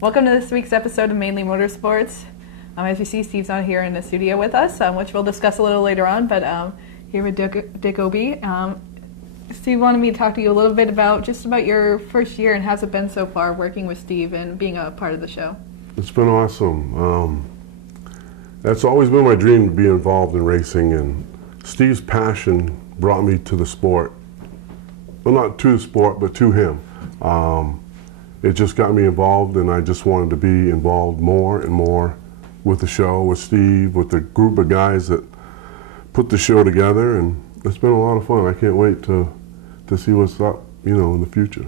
Welcome to this week's episode of Mainly Motorsports. As you see, Steve's not here in the studio with us, which we'll discuss a little later on, but here with Dick Obie. Steve wanted me to talk to you a little bit about your first year and how's it been so far working with Steve and being a part of the show. It's been awesome. That's always been my dream to be involved in racing, and Steve's passion brought me to the sport. Well, not to the sport, but to him. It just got me involved, and I just wanted to be involved more and more with the show, with Steve, with the group of guys that put the show together, and it's been a lot of fun. I can't wait to see what's up, in the future.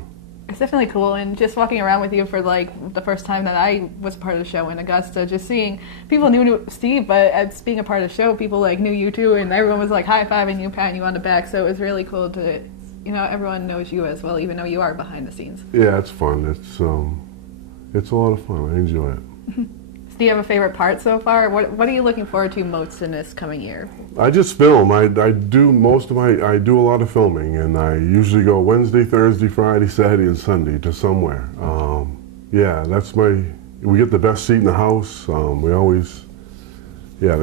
It's definitely cool, and just walking around with you for like the first time that I was part of the show in Augusta, just seeing people knew Steve, but as being a part of the show, people like knew you too, and everyone was like high-fiving you, patting you on the back, so it was really cool to, everyone knows you as well, even though you are behind the scenes. Yeah, it's fun. It's a lot of fun. I enjoy it. Do you have a favorite part so far? What are you looking forward to most in this coming year? I just film. I do a lot of filming, and I usually go Wednesday, Thursday, Friday, Saturday, and Sunday to somewhere. Yeah, we get the best seat in the house. The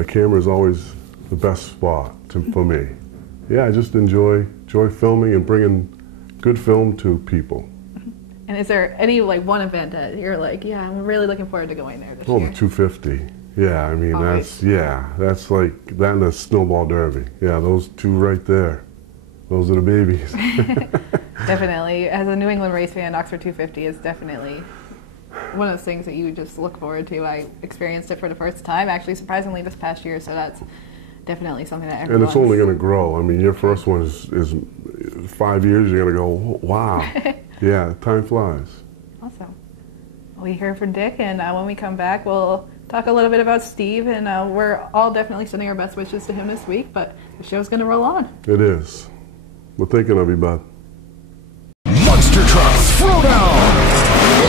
camera's always the best spot for me. Yeah, I just enjoy filming and bringing good film to people. And is there any one event that you're like, yeah, I'm really looking forward to going there this year? Oh, the 250. Yeah, I mean, that's like that and the snowball derby. Yeah, those two right there. Those are the babies. Definitely. As a New England race fan, Oxford 250 is definitely one of those things that you just look forward to. I experienced it for the first time, actually, surprisingly, this past year, so that's definitely something that everyone. And it's only going to grow. I mean, your first one is 5 years, you're going to go, wow. Yeah, time flies. Awesome. We hear from Dick, and when we come back, we'll talk a little bit about Steve, and we're all definitely sending our best wishes to him this week, but the show's going to roll on. It is. We're thinking of you, bud. Monster Truck Throwdown!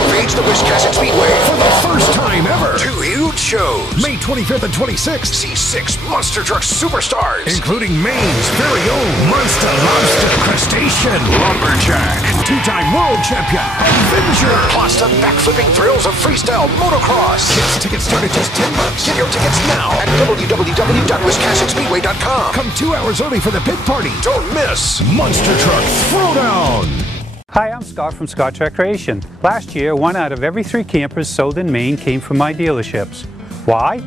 Invades the Wiscasset Speedway for the first time ever. Two huge shows. May 25th and 26th. See 6 Monster Truck superstars, including Maine's very own Monster Lobster Crustacean, Lumberjack, 2-time world champion, Avenger, plus the backflipping thrills of freestyle motocross. Kids tickets start at just $10. Get your tickets now at www.wiscassetspeedway.com. Come 2 hours early for the big party. Don't miss Monster Truck Throwdown. Hi, I'm Scott from Scott's Recreation. Last year, 1 out of every 3 campers sold in Maine came from my dealerships. Why?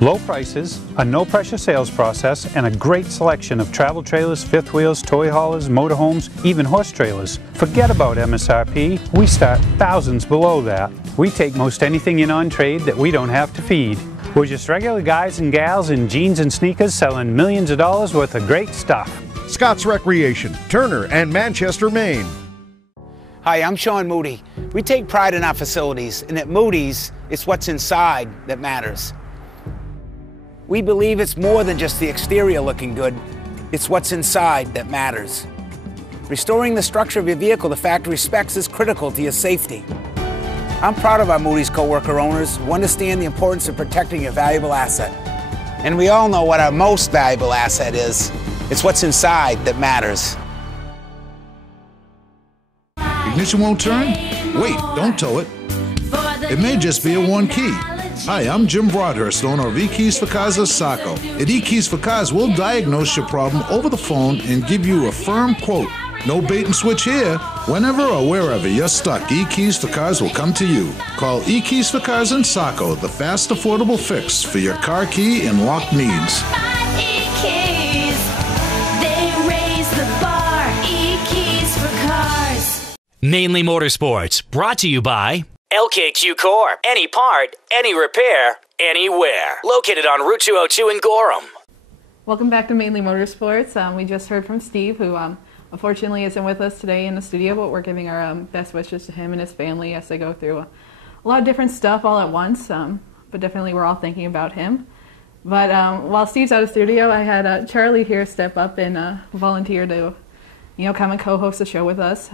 Low prices, a no-pressure sales process, and a great selection of travel trailers, fifth wheels, toy haulers, motorhomes, even horse trailers. Forget about MSRP. We start thousands below that. We take most anything in on trade that we don't have to feed. We're just regular guys and gals in jeans and sneakers selling millions of dollars worth of great stuff. Scott's Recreation, Turner and Manchester, Maine. Hi, I'm Sean Moody. We take pride in our facilities, and at Moody's, it's what's inside that matters. We believe it's more than just the exterior looking good, it's what's inside that matters. Restoring the structure of your vehicle to factory specs is critical to your safety. I'm proud of our Moody's co-worker owners who understand the importance of protecting your valuable asset. And we all know what our most valuable asset is. It's what's inside that matters. Ignition won't turn? Wait, don't tow it. It may just be a one key. Hi, I'm Jim Broadhurst, owner of eKeys for Cars of Saco. At eKeys for Cars, we'll diagnose your problem over the phone and give you a firm quote. No bait and switch here. Whenever or wherever you're stuck, eKeys for Cars will come to you. Call eKeys for Cars in Saco, the fast, affordable fix for your car key and lock needs. Mainly Motorsports, brought to you by LKQ Core. Any part, any repair, anywhere. Located on Route 202 in Gorham. Welcome back to Mainly Motorsports. We just heard from Steve, who unfortunately isn't with us today in the studio, but we're giving our best wishes to him and his family as they go through a lot of different stuff all at once. But definitely we're all thinking about him. But while Steve's out of the studio, I had Charlie here step up and volunteer to come and co-host the show with us.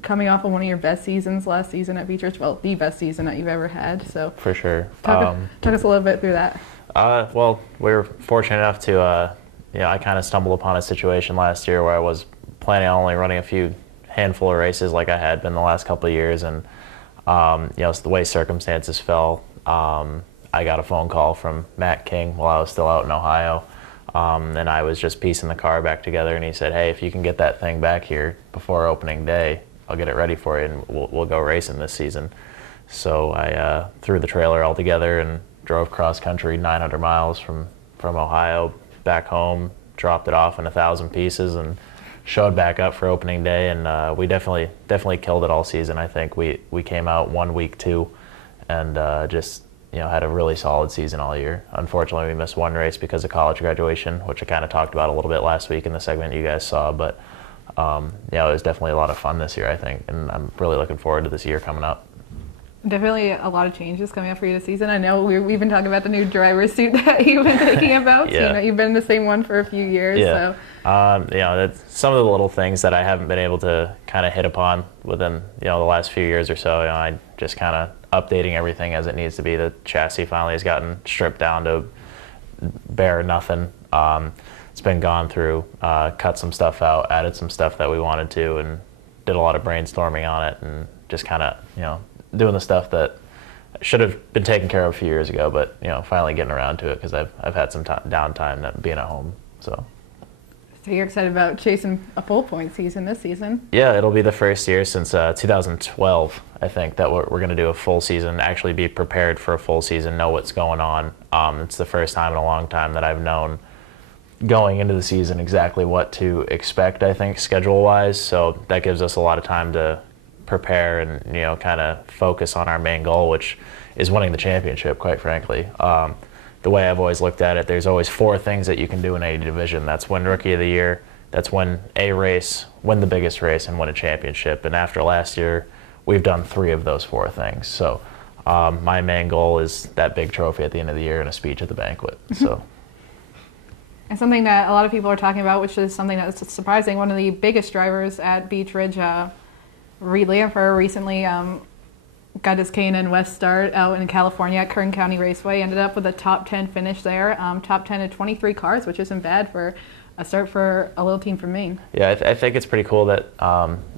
Coming off of one of your best seasons last season at Beechurch, well, the best season that you've ever had. So for sure. Talk us a little bit through that. Well, we were fortunate enough to, I kind of stumbled upon a situation last year where I was planning on only running a handful of races like I had been the last couple of years, and It's the way circumstances fell. I got a phone call from Matt King while I was still out in Ohio, and I was just piecing the car back together, and he said, hey, if you can get that thing back here before opening day, I'll get it ready for you, and we'll go racing this season. So I threw the trailer all together and drove cross country 900 miles from Ohio back home, dropped it off in 1,000 pieces, and showed back up for opening day. And we definitely killed it all season. I think we came out 1 week 2, and just had a really solid season all year. Unfortunately, we missed one race because of college graduation, which I kind of talked about a little bit last week in the segment you guys saw. But it was definitely a lot of fun this year, I think, and I'm really looking forward to this year coming up. Definitely a lot of changes coming up for you this season. I know we've been talking about the new driver's suit that you've been thinking about. Yeah. So, you've been in the same one for a few years. Yeah. So. That's some of the little things that I haven't been able to kind of hit upon within the last few years or so. I just kind of updating everything as it needs to be. The chassis finally has gotten stripped down to bare nothing. It's been gone through, cut some stuff out, added some stuff that we wanted to, and did a lot of brainstorming on it, and just kind of doing the stuff that should have been taken care of a few years ago, but finally getting around to it because I've had some downtime being at home. So you're excited about chasing a full point season this season? Yeah, it'll be the first year since 2012, I think, that we're going to do a full season, actually be prepared for a full season, know what's going on. It's the first time in a long time that I've known going into the season exactly what to expect, I think, schedule-wise. So that gives us a lot of time to prepare and kind of focus on our main goal, which is winning the championship, quite frankly. The way I've always looked at it, there's always 4 things that you can do in any division. That's win Rookie of the Year, that's win a race, win the biggest race, and win a championship. And after last year, we've done 3 of those 4 things. So my main goal is that big trophy at the end of the year and a speech at the banquet. So. And something that a lot of people are talking about, which is something that's surprising, one of the biggest drivers at Beech Ridge, Reed Lamper, recently got his K&N West start out in California at Kern County Raceway. Ended up with a top 10 finish there, top 10 in 23 cars, which isn't bad for a start for a little team from Maine. Yeah, I think it's pretty cool that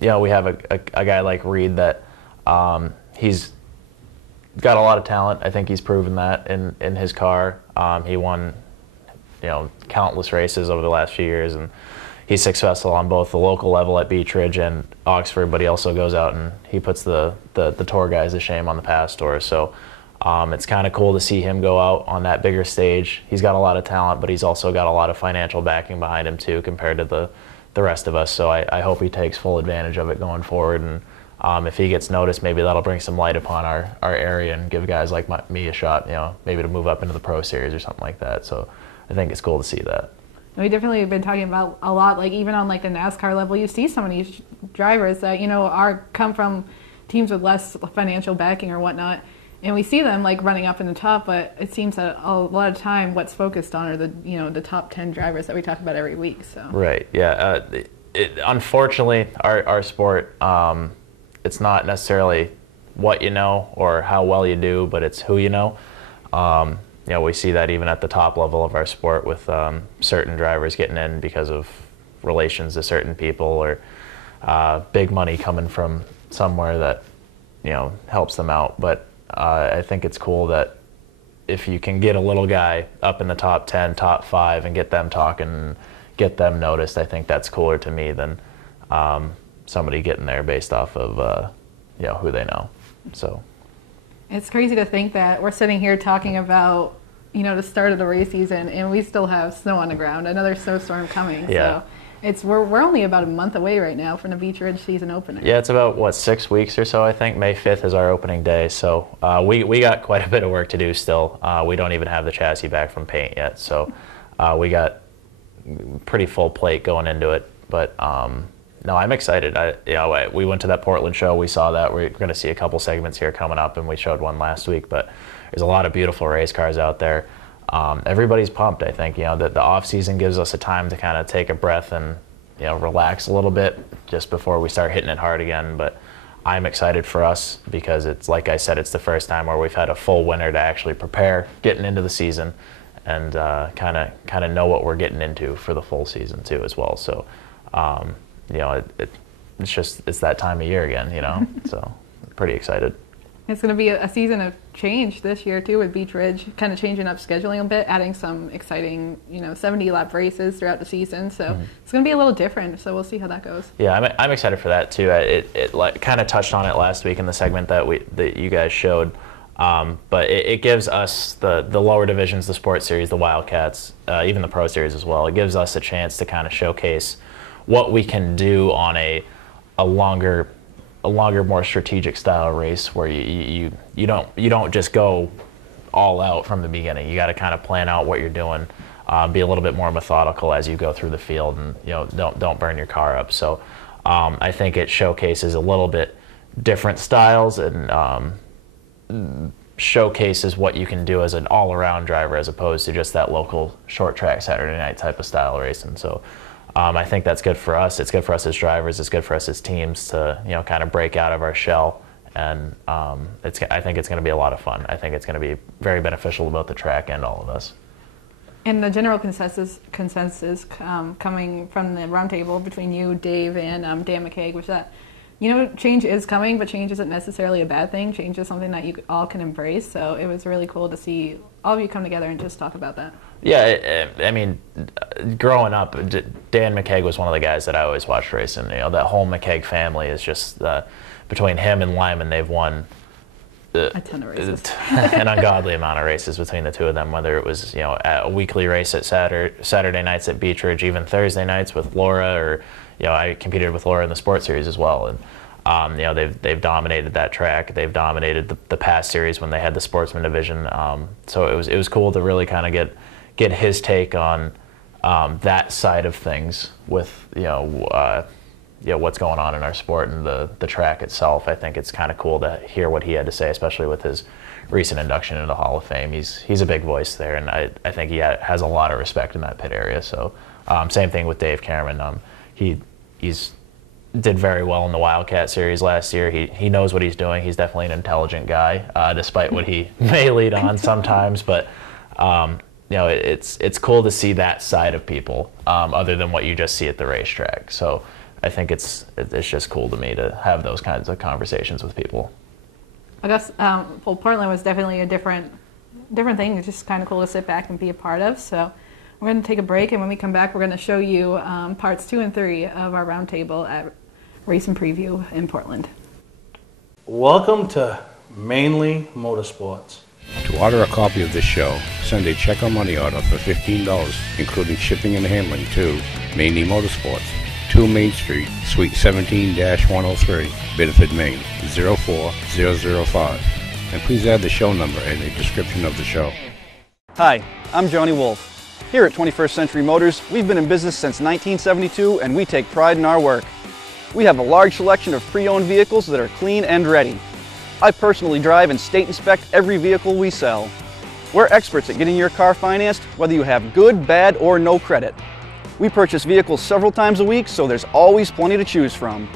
we have a guy like Reed that he's got a lot of talent. I think he's proven that in his car. He won countless races over the last few years, and he's successful on both the local level at Beech Ridge and Oxford, but he also goes out and he puts the tour guys to shame on the past tour. So it's kind of cool to see him go out on that bigger stage. He's got a lot of talent, but he's also got a lot of financial backing behind him too compared to the rest of us. So I hope he takes full advantage of it going forward. And if he gets noticed, maybe that'll bring some light upon our area and give guys like me a shot, maybe to move up into the Pro Series or something like that. So I think it's cool to see that. We definitely have been talking about a lot, like even on like the NASCAR level, you see some of these drivers that come from teams with less financial backing or whatnot, and we see them like running up in the top. But it seems that a lot of time, what's focused on are the top 10 drivers that we talk about every week. So right, yeah. Unfortunately, our sport, it's not necessarily what you know or how well you do, but it's who you know. We see that even at the top level of our sport with certain drivers getting in because of relations to certain people or big money coming from somewhere that helps them out. But I think it's cool that if you can get a little guy up in the top 10, top 5 and get them talking and get them noticed, I think that's cooler to me than somebody getting there based off of who they know. So. It's crazy to think that we're sitting here talking about, the start of the race season, and we still have snow on the ground, another snowstorm coming. Yeah. So we're only about a month away right now from the Beech Ridge season opener. Yeah, it's about, 6 weeks or so, I think. May 5th is our opening day. So we got quite a bit of work to do still. We don't even have the chassis back from paint yet. So we got pretty full plate going into it. But no, I'm excited. We went to that Portland show. We saw that. We're going to see a couple segments here coming up, and we showed one last week. But there's a lot of beautiful race cars out there. Everybody's pumped, I think. The off season gives us a time to kind of take a breath and relax a little bit just before we start hitting it hard again. But I'm excited for us because it's, like I said, it's the first time where we've had a full winter to actually prepare getting into the season and kind of know what we're getting into for the full season too as well. So. It's that time of year again, so pretty excited. It's going to be a season of change this year too, with Beach Ridge kind of changing up scheduling a bit, adding some exciting 70-lap races throughout the season. So it's going to be a little different. So we'll see how that goes. Yeah, I'm excited for that too. It like kind of touched on it last week in the segment that you guys showed. But it gives us the lower divisions, the Sports Series, the Wildcats, even the Pro Series as well. It gives us a chance to kind of showcase what we can do on a longer, more strategic style race where you don't just go all out from the beginning. You got to kind of plan out what you're doing, be a little bit more methodical as you go through the field, and don't burn your car up. So I think it showcases a little bit different styles and showcases what you can do as an all-around driver as opposed to just that local short track Saturday night type of style racing. So I think that's good for us. It's good for us as drivers. It's good for us as teams to kind of break out of our shell. And I think it's going to be a lot of fun. I think it's going to be very beneficial to both the track and all of us. And the general consensus coming from the roundtable between you, Dave, and Dan McCaig was that change is coming, but change isn't necessarily a bad thing. Change is something that you all can embrace. So it was really cool to see all of you come together and just talk about that. Yeah, I mean, growing up, Dan McCaig was one of the guys that I always watched racing. That whole McCaig family is just, between him and Lyman, they've won a ton of races. An ungodly amount of races between the two of them, whether it was a weekly race at Saturday nights at Beach Ridge, even Thursday nights with Laura, or I competed with Laura in the Sports Series as well. And they've dominated that track. They've dominated the past series when they had the Sportsman division. So it was cool to really kind of get his take on that side of things with what's going on in our sport and the track itself. I think it's kind of cool to hear what he had to say, especially with his recent induction into the Hall of Fame. He's a big voice there, and I think he has a lot of respect in that pit area. So same thing with Dave Cameron. He's did very well in the Wildcat Series last year. He knows what he's doing. He's definitely an intelligent guy, despite what he may lead on sometimes. But it's cool to see that side of people, other than what you just see at the racetrack. So I think it's just cool to me to have those kinds of conversations with people. I guess Portland was definitely a different thing. It's just kind of cool to sit back and be a part of. So we're going to take a break, and when we come back, we're going to show you parts 2 and 3 of our roundtable at Race and Preview in Portland. Welcome to Mainely Motorsports. To order a copy of this show, send a check or money order for $15, including shipping and handling, to Mainely Motorsports, 2 Main Street, Suite 17-103, Biddeford, Maine, 04005. And please add the show number in the description of the show. Hi, I'm Johnny Wolf. Here at 21st Century Motors, we've been in business since 1972, and we take pride in our work. We have a large selection of pre-owned vehicles that are clean and ready. I personally drive and state inspect every vehicle we sell. We're experts at getting your car financed, whether you have good, bad, or no credit. We purchase vehicles several times a week, so there's always plenty to choose from.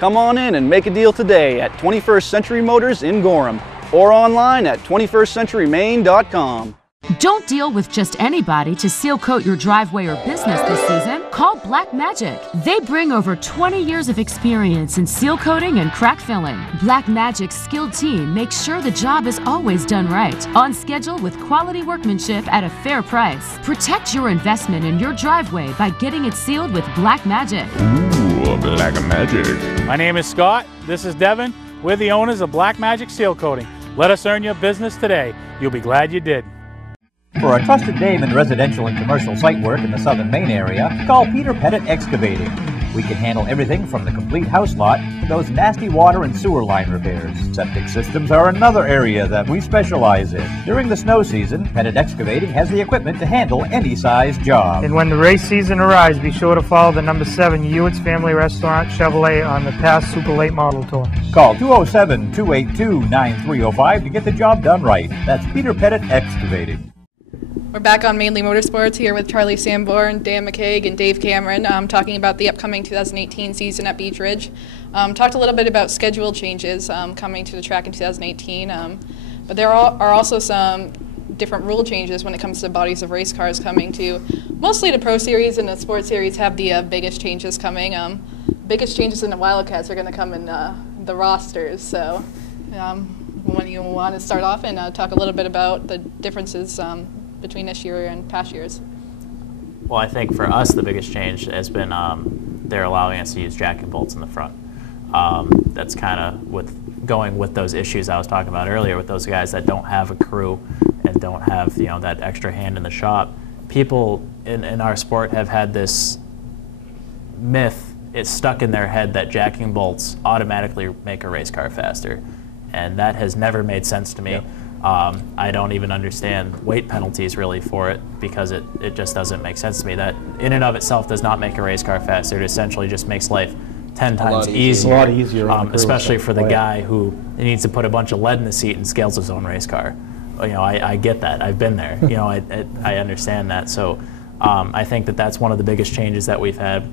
Come on in and make a deal today at 21st Century Motors in Gorham, or online at 21stcenturymaine.com. Don't deal with just anybody to seal coat your driveway or business this season. Call Black Magic. They bring over 20 years of experience in seal coating and crack filling. Black Magic's skilled team makes sure the job is always done right, on schedule with quality workmanship at a fair price. Protect your investment in your driveway by getting it sealed with Black Magic. Ooh, Black Magic. My name is Scott. This is Devin. We're the owners of Black Magic Seal Coating. Let us earn your business today. You'll be glad you did. For a trusted name in residential and commercial site work in the southern Maine area, call Peter Pettit Excavating. We can handle everything from the complete house lot to those nasty water and sewer line repairs. Septic systems are another area that we specialize in. During the snow season, Pettit Excavating has the equipment to handle any size job. And when the race season arrives, be sure to follow the number 7 Hewitt's Family Restaurant Chevrolet on the past Super Late Model Tour. Call 207-282-9305 to get the job done right. That's Peter Pettit Excavating. We're back on Mainly Motorsports here with Charlie Sanborn, Dan McCaig, and Dave Cameron, talking about the upcoming 2018 season at Beach Ridge. Talked a little bit about schedule changes coming to the track in 2018, but there are also some different rule changes when it comes to bodies of race cars coming to. Mostly the Pro Series and the Sports Series have the biggest changes coming. Biggest changes in the Wildcats are going to come in the rosters, so when you want to start off and talk a little bit about the differences between this year and past years. Well, I think for us the biggest change has been they're allowing us to use jacking bolts in the front. That's kind of going with those issues I was talking about earlier with those guys that don't have a crew and don't have that extra hand in the shop. People in our sport have had this myth, it's stuck in their head that jacking bolts automatically make a race car faster, and that has never made sense to me. Yep. I don't even understand weight penalties really for it, because it just doesn't make sense to me. That in and of itself does not make a race car faster. It essentially just makes life 10 times easier. A lot easier especially for the guy who needs to put a bunch of lead in the seat and scales his own race car. I get that. I've been there. I understand that. So I think that's one of the biggest changes that we've had.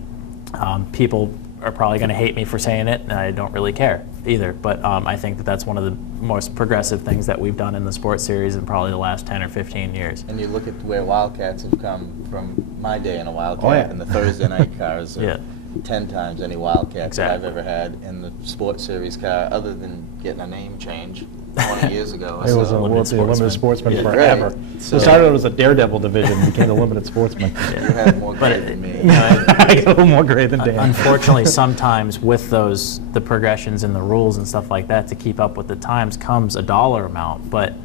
People are probably going to hate me for saying it, and I don't really care either. But I think that's one of the most progressive things that we've done in the sports series in probably the last 10 or 15 years. And you look at where Wildcats have come from my day in a Wildcat, and the Thursday night cars are 10 times any Wildcats that I've ever had in the sports series car, other than getting a name change 20 years ago. It was a limited sportsman forever. Right. So, it started out as a daredevil division, became a limited sportsman. You had more grade than me. I got a little more grade than Dan. Unfortunately, sometimes with the progressions and the rules and stuff like that, to keep up with the times comes a dollar amount, but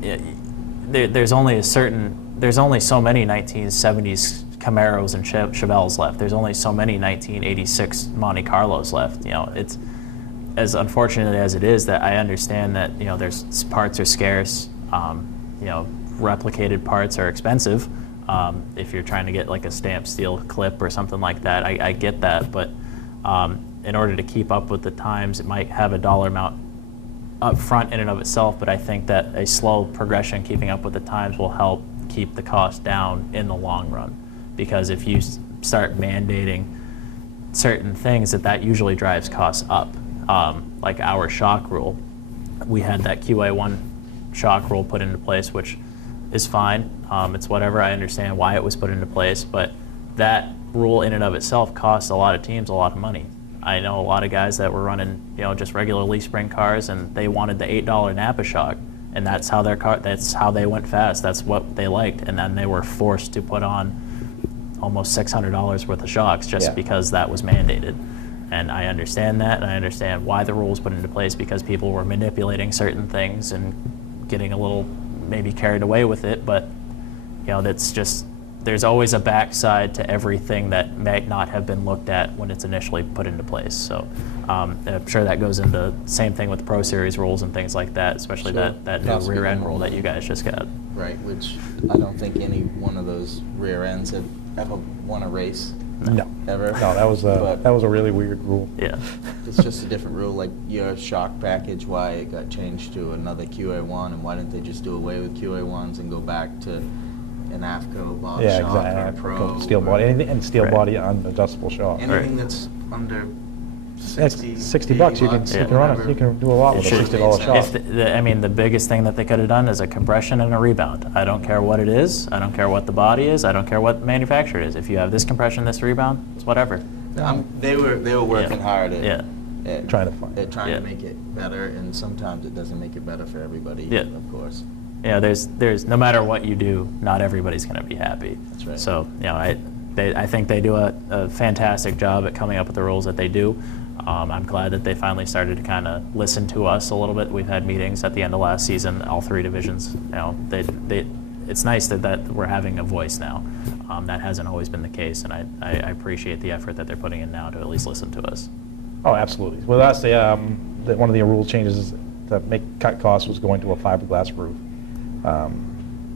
there's only so many 1970s Camaros and Chevelles left. There's only so many 1986 Monte Carlos left. It's as unfortunate as it is that I understand that there's parts are scarce. Replicated parts are expensive. If you're trying to get like a stamped steel clip or something like that, I get that. But in order to keep up with the times, it might have a dollar amount up front in and of itself. But I think that a slow progression, keeping up with the times, will help keep the cost down in the long run. Because if you start mandating certain things, that usually drives costs up. Like our shock rule, we had that QA1 shock rule put into place, which is fine. It's whatever. I understand why it was put into place, but that rule in and of itself costs a lot of teams a lot of money. I know a lot of guys that were running, just regular leaf spring cars, and they wanted the $8 Napa shock, and that's how that's how they went fast. That's what they liked, and then they were forced to put on almost $600 worth of shocks just because that was mandated. And I understand that, and I understand why the rule was put into place, because people were manipulating certain things and getting a little maybe carried away with it. But that's just, there's always a backside to everything that might not have been looked at when it's initially put into place. So I'm sure that goes into same thing with the Pro Series rules and things like that, especially that new rear end rule that you guys just got. Right, which I don't think any one of those rear ends had ever won a race. No. Ever? No, that was a really weird rule. Yeah. It's just a different rule, like your shock package, why it got changed to another QA1, and why didn't they just do away with QA1s and go back to an AFCO box shock or a Pro? Steel body, anything, and steel body on adjustable shock. Anything that's under $60, you can run it. You can do a lot with a $60 shock. The biggest thing that they could have done is a compression and a rebound. I don't care what it is. I don't care what the body is. I don't care what the manufacturer is. If you have this compression, this rebound, it's whatever. They were working hard at trying to make it better, and sometimes it doesn't make it better for everybody. Yeah. Of course. There's no matter what you do, not everybody's going to be happy. That's right. So I think they do a fantastic job at coming up with the rules that they do. I'm glad that they finally started to kind of listen to us a little bit. We've had meetings at the end of last season, all three divisions. It's nice that we're having a voice now. That hasn't always been the case, and I appreciate the effort that they're putting in now to at least listen to us. Oh, absolutely. Well, that's one of the rule changes to cut costs was going to a fiberglass roof.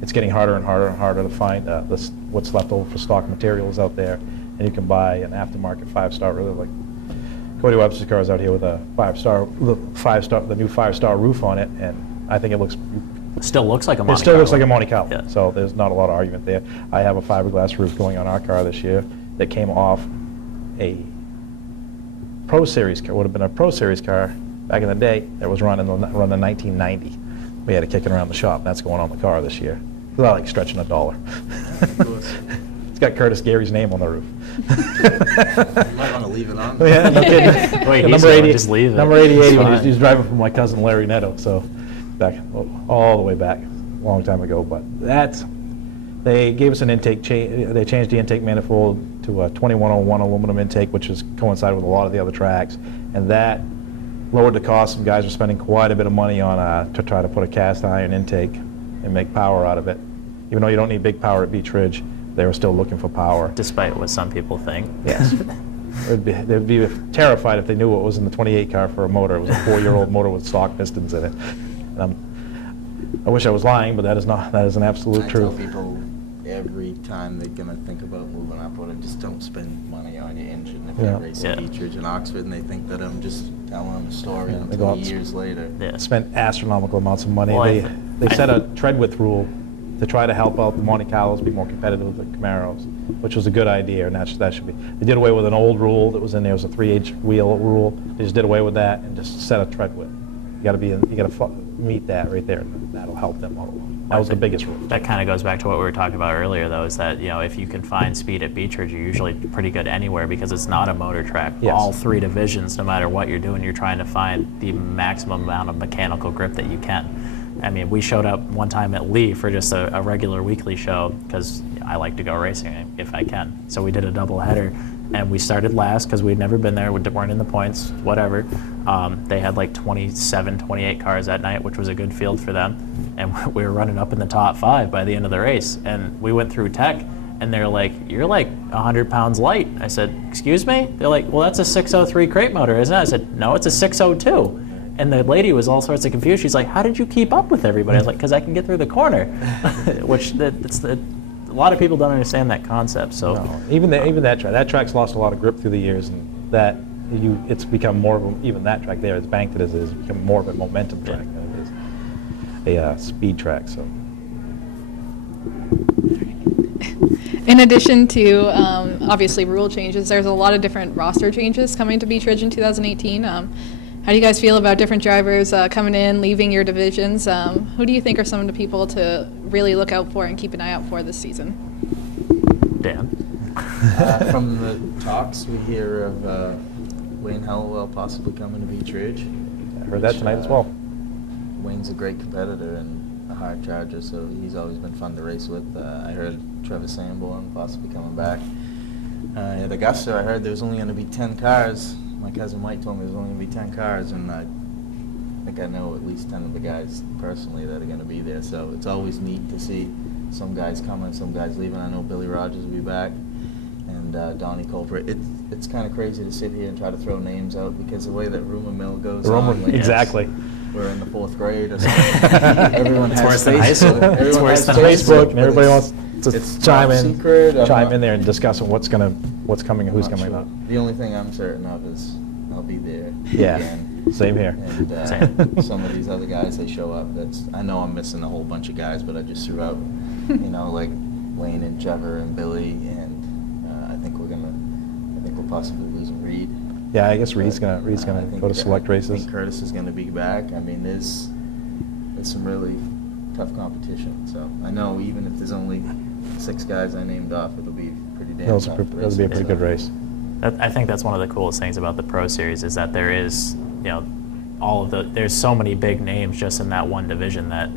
It's getting harder and harder to find what's left over for stock materials out there, and you can buy an aftermarket 5-star, really like Cody Webster's car is out here with a the new 5-star roof on it, and I think it still looks like a Monte Carlo. It still looks like a Monte Carlo. Yeah. So there's not a lot of argument there. I have a fiberglass roof going on our car this year that came off a Pro Series car. Would have been a Pro Series car back in the day that was run in 1990. We had to kick it around the shop. That's going on the car this year. It's not like stretching $1. It's got Curtis Gary's name on the roof. You might want to leave it on. Yeah, no kidding. Wait, number 80, just leave it. Number 88 when Fine. he was driving for my cousin Larry Netto, so back all the way back, a long time ago. But they gave us an intake change. They changed the intake manifold to a 2101 aluminum intake, which has coincided with a lot of the other tracks, and that lowered the cost. Some guys were spending quite a bit of money on to try to put a cast iron intake and make power out of it. Even though you don't need big power at Beach Ridge, they were still looking for power. Despite what some people think. Yes. They'd be terrified if they knew what was in the 28 car for a motor. It was a 4-year-old motor with stock pistons in it. I wish I was lying, but that is an absolute truth. I tell people every time they're going to think about moving up, just don't spend money on your engine if you're racing Beach Ridge in Oxford, and they think that I'm just telling them a story until years later. Yeah. Spent astronomical amounts of money. Well, they set a tread width rule to try to help out the Monte Carlos be more competitive with the Camaros, which was a good idea, and that should be. They did away with an old rule that was in there. It was a 3/8 wheel rule. They just did away with that and just set a tread width. You got to meet that right there, and that'll help them out. That was the biggest rule. That kind of goes back to what we were talking about earlier, though, is that if you can find speed at Beach Ridge, you're usually pretty good anywhere because it's not a motor track. Yes. All 3 divisions, no matter what you're doing, you're trying to find the maximum amount of mechanical grip that you can. I mean, we showed up one time at Lee for just a regular weekly show because I like to go racing if I can. So we did a double header, and we started last because we'd never been there. We weren't in the points, whatever. They had like 27, 28 cars that night, which was a good field for them. And we were running up in the top 5 by the end of the race. And we went through tech, and they're like, "You're like 100 pounds light." I said, "Excuse me?" They're like, "Well, that's a 603 crate motor, isn't it?" I said, "No, it's a 602. And the lady was all sorts of confused. She's like, "How did you keep up with everybody?" I was like, "Because I can get through the corner," which a lot of people don't understand that concept. So no, even that track's lost a lot of grip through the years, and it's become more of even that track there, as banked it as it is, become more of a momentum track than it is a speed track. So. In addition to obviously rule changes, there's a lot of different roster changes coming to Beach Ridge in 2018. How do you guys feel about different drivers coming in, leaving your divisions? Who do you think are some of the people to really look out for and keep an eye out for this season? Dan? From the talks, we hear of Wayne Hallowell possibly coming to Beach Ridge. I heard that tonight as well. Wayne's a great competitor and a hard charger, so he's always been fun to race with. I heard Trevor Sanborn possibly coming back. At Augusta, I heard there was only going to be 10 cars. My cousin Mike told me there's only going to be 10 cars, and I think I know at least 10 of the guys personally that are going to be there. So it's always neat to see some guys coming, some guys leaving. I know Billy Rogers will be back, and Donnie Culprit. It's kind of crazy to sit here and try to throw names out because the way that rumor mill goes on. Like exactly. We're in the 4th grade or something. Everyone has worse than high school. It's worse than Facebook, and everybody wants to chime secret. in there and discuss what's coming and who's coming up. The only thing I'm certain of is I'll be there. Yeah, again. same here. And some of these other guys, they show up. I know I'm missing a whole bunch of guys, but I just threw out, like Wayne and Trevor and Billy, and I think we'll possibly lose Reed. Yeah, I guess Reed's gonna go to select races. I think Curtis is gonna be back. I mean, there's some really tough competition. So I know even if there's only 6 guys I named off, it'll be pretty damn tough. That'll be a pretty good race. I think that's one of the coolest things about the Pro Series is that there is, there's so many big names just in that one division that,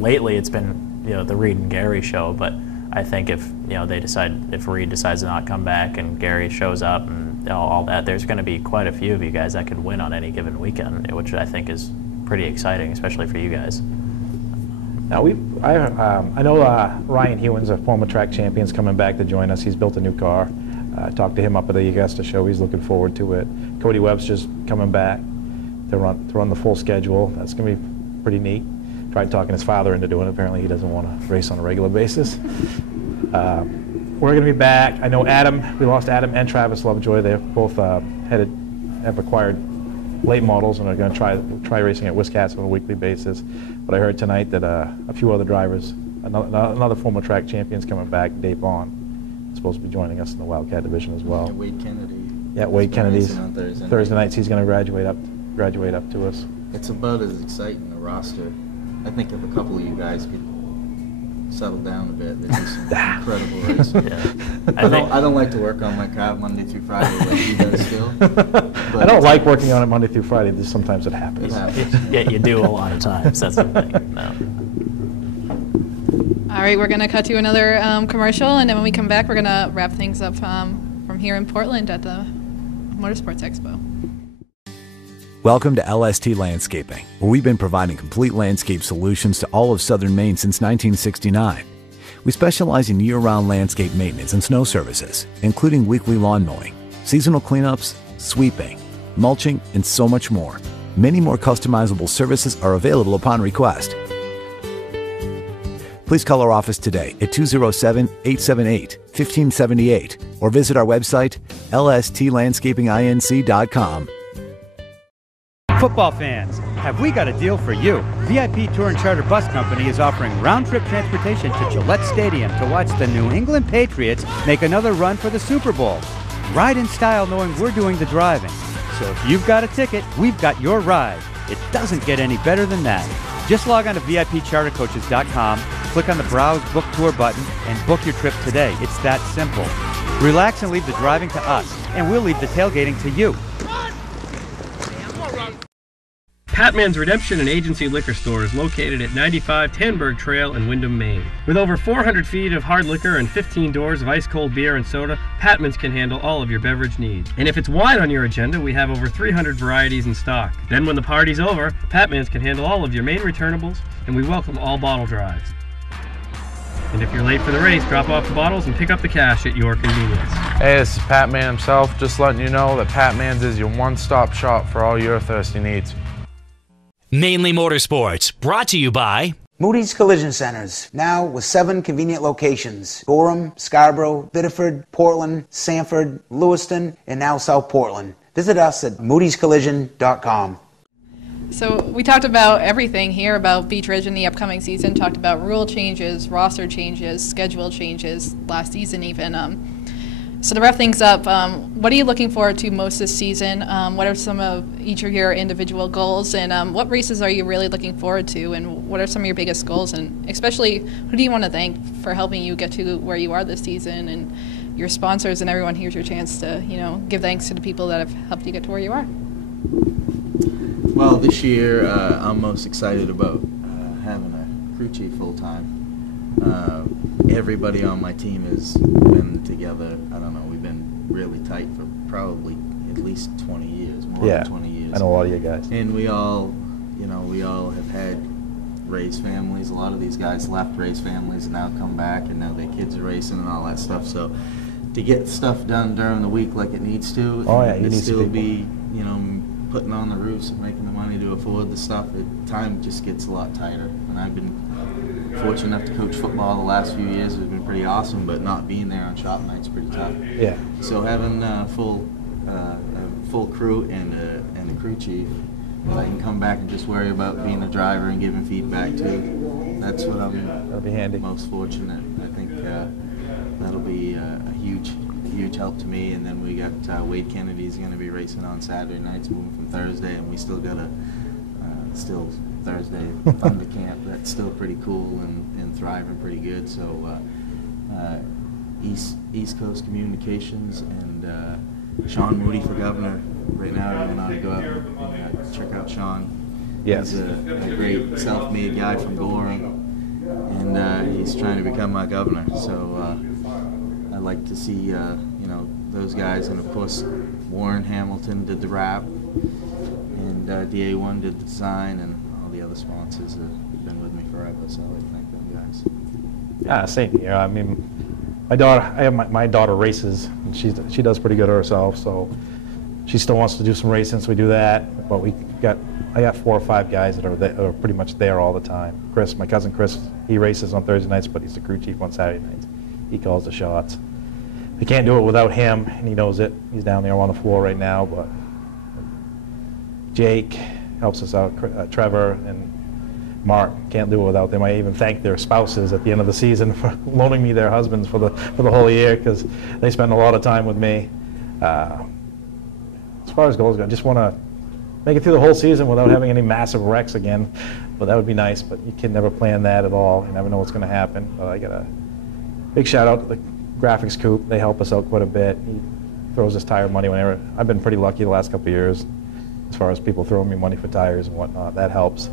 lately it's been, the Reed and Gary show, but I think if Reed decides to not come back and Gary shows up and all that, there's going to be quite a few of you guys that could win on any given weekend, which I think is pretty exciting, especially for you guys. Now I know Ryan Hewins, a former track champion, is coming back to join us. He's built a new car. I talked to him up at the Augusta show. He's looking forward to it. Cody Webb's just coming back to run the full schedule. That's going to be pretty neat. Tried talking his father into doing it. Apparently he doesn't want to race on a regular basis. We're going to be back. I know we lost Adam and Travis Lovejoy. They both have acquired late models and are going to try racing at Wisconsin on a weekly basis. But I heard tonight that a few other drivers, another former track champion's coming back, Dave Vaughn, is supposed to be joining us in the Wildcat division as well. Yeah, Wade Kennedy. Yeah, Wade Kennedy's on Thursday nights. He's going to graduate up to us. It's about as exciting a roster. I think if a couple of you guys could settle down a bit. They do some incredible racing. I don't like to work on my car Monday through Friday like he does still. I don't like working on it Monday through Friday. Just sometimes it happens. Yeah, you do a lot of times. That's the thing. No. All right, we're going to cut to another commercial, and then when we come back, we're going to wrap things up from here in Portland at the Motorsports Expo. Welcome to LST Landscaping, where we've been providing complete landscape solutions to all of southern Maine since 1969. We specialize in year-round landscape maintenance and snow services, including weekly lawn mowing, seasonal cleanups, sweeping, mulching, and so much more. Many more customizable services are available upon request. Please call our office today at 207-878-1578 or visit our website, lstlandscapinginc.com. Football fans, have we got a deal for you? VIP Tour and Charter Bus Company is offering round-trip transportation to Gillette Stadium to watch the New England Patriots make another run for the Super Bowl. Ride in style knowing we're doing the driving. So if you've got a ticket, we've got your ride. It doesn't get any better than that. Just log on to VIPChartercoaches.com, click on the Browse Book Tour button, and book your trip today. It's that simple. Relax and leave the driving to us, and we'll leave the tailgating to you. Patman's Redemption and Agency Liquor Store is located at 95 Tanberg Trail in Windham, Maine. With over 400 feet of hard liquor and 15 doors of ice-cold beer and soda, Patman's can handle all of your beverage needs. And if it's wine on your agenda, we have over 300 varieties in stock. Then when the party's over, Patman's can handle all of your Maine returnables, and we welcome all bottle drives. And if you're late for the race, drop off the bottles and pick up the cash at your convenience. Hey, this is Pat Man himself, just letting you know that Pat Man's is your one-stop shop for all your thirsty needs. Mainly Motorsports, brought to you by Moody's Collision Centers, now with 7 convenient locations: Gorham, Scarborough, Biddeford, Portland, Sanford, Lewiston, and now South Portland. Visit us at moodyscollision.com. So we talked about everything here about Beach Ridge in the upcoming season, talked about rule changes, roster changes, schedule changes, last season even. So to wrap things up, what are you looking forward to most this season? What are some of each of your individual goals, and what races are you really looking forward to, and what are some of your biggest goals, and especially who do you want to thank for helping you get to where you are this season, and your sponsors and everyone? Here's your chance to, give thanks to the people that have helped you get to where you are. Well, this year I'm most excited about having a crew chief full time. Everybody on my team has been together. I don't know, we've been really tight for probably at least 20 years, more than 20 years. I know a lot of you guys. And we all have had raised families. A lot of these guys left raised families and now come back, and now their kids are racing and all that stuff. So to get stuff done during the week like it needs to, and still be, putting on the roofs and making the money to afford the stuff, time just gets a lot tighter. And I've been fortunate enough to coach football the last few years. Has been pretty awesome, but not being there on shop night's pretty tough. Yeah. So having a full crew and a crew chief that I can come back and just worry about being a driver and giving feedback to, that's what That'll be handy. most fortunate. I think that'll be a huge help to me. And then we got Wade Kennedy's going to be racing on Saturday nights, moving from Thursday, and we still got a Thursday Thunder Camp that's still pretty cool and thriving pretty good. So East Coast Communications and Sean Moody for governor. Right now, everyone ought to go out and check out Sean. Yes. He's a great self-made guy from Gorham, and he's trying to become my governor. So I'd like to see those guys, and of course Warren Hamilton did the wrap, and DA1 did the design, and all the other sponsors have been with me forever. So I thank them guys. Yeah, same here. I mean, my daughter races, and she does pretty good herself. So she still wants to do some racing, so we do that. But I got 4 or 5 guys that are pretty much there all the time. Chris, my cousin Chris, he races on Thursday nights, but he's the crew chief on Saturday nights. He calls the shots. They can't do it without him, and he knows it. He's down there on the floor right now, but Jake helps us out, Trevor and Mark can't do it without them. I even thank their spouses at the end of the season for loaning me their husbands for the whole year, because they spend a lot of time with me. As far as goals go, I just want to make it through the whole season without having any massive wrecks again. But that would be nice, but you can never plan that at all. You never know what's going to happen. But I got a big shout out to the graphics coop. They help us out quite a bit. He throws us tire money whenever. I've been pretty lucky the last couple of years as far as people throwing me money for tires and whatnot. That helps.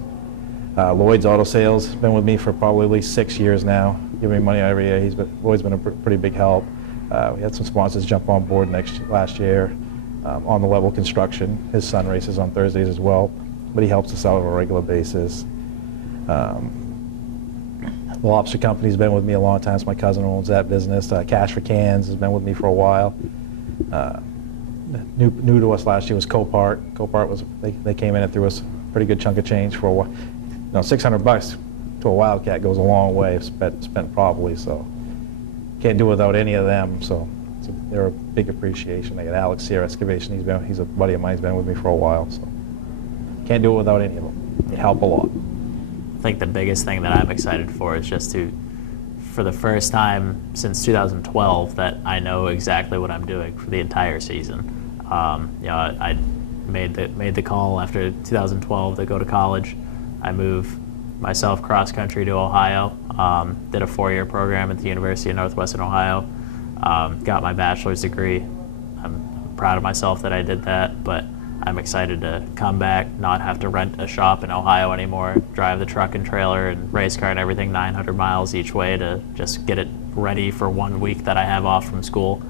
Lloyd's Auto Sales has been with me for probably at least 6 years now, giving me money every year. Lloyd's been a pretty big help. We had some sponsors jump on board last year. On the level construction. His son races on Thursdays as well, but he helps us out on a regular basis. The Lobster Company's been with me a long time. My cousin owns that business. Cash for Cans has been with me for a while. New to us last year was Copart. Copart was they came in and threw us a pretty good chunk of change for a while. You know, $600 to a Wildcat goes a long way if spent properly. So can't do without any of them. So they're a big appreciation. I got Alex Sierra Excavation. He's a buddy of mine. He's been with me for a while. So can't do it without any of them. They help a lot. I think the biggest thing that I'm excited for is just for the first time since 2012, that I know exactly what I'm doing for the entire season. You know, I made the call after 2012 to go to college. I moved myself cross country to Ohio. Did a 4-year program at the University of Northwestern Ohio. Got my bachelor's degree. I'm proud of myself that I did that, but I'm excited to come back, not have to rent a shop in Ohio anymore, drive the truck and trailer and race car and everything 900 miles each way to just get it ready for 1 week that I have off from school.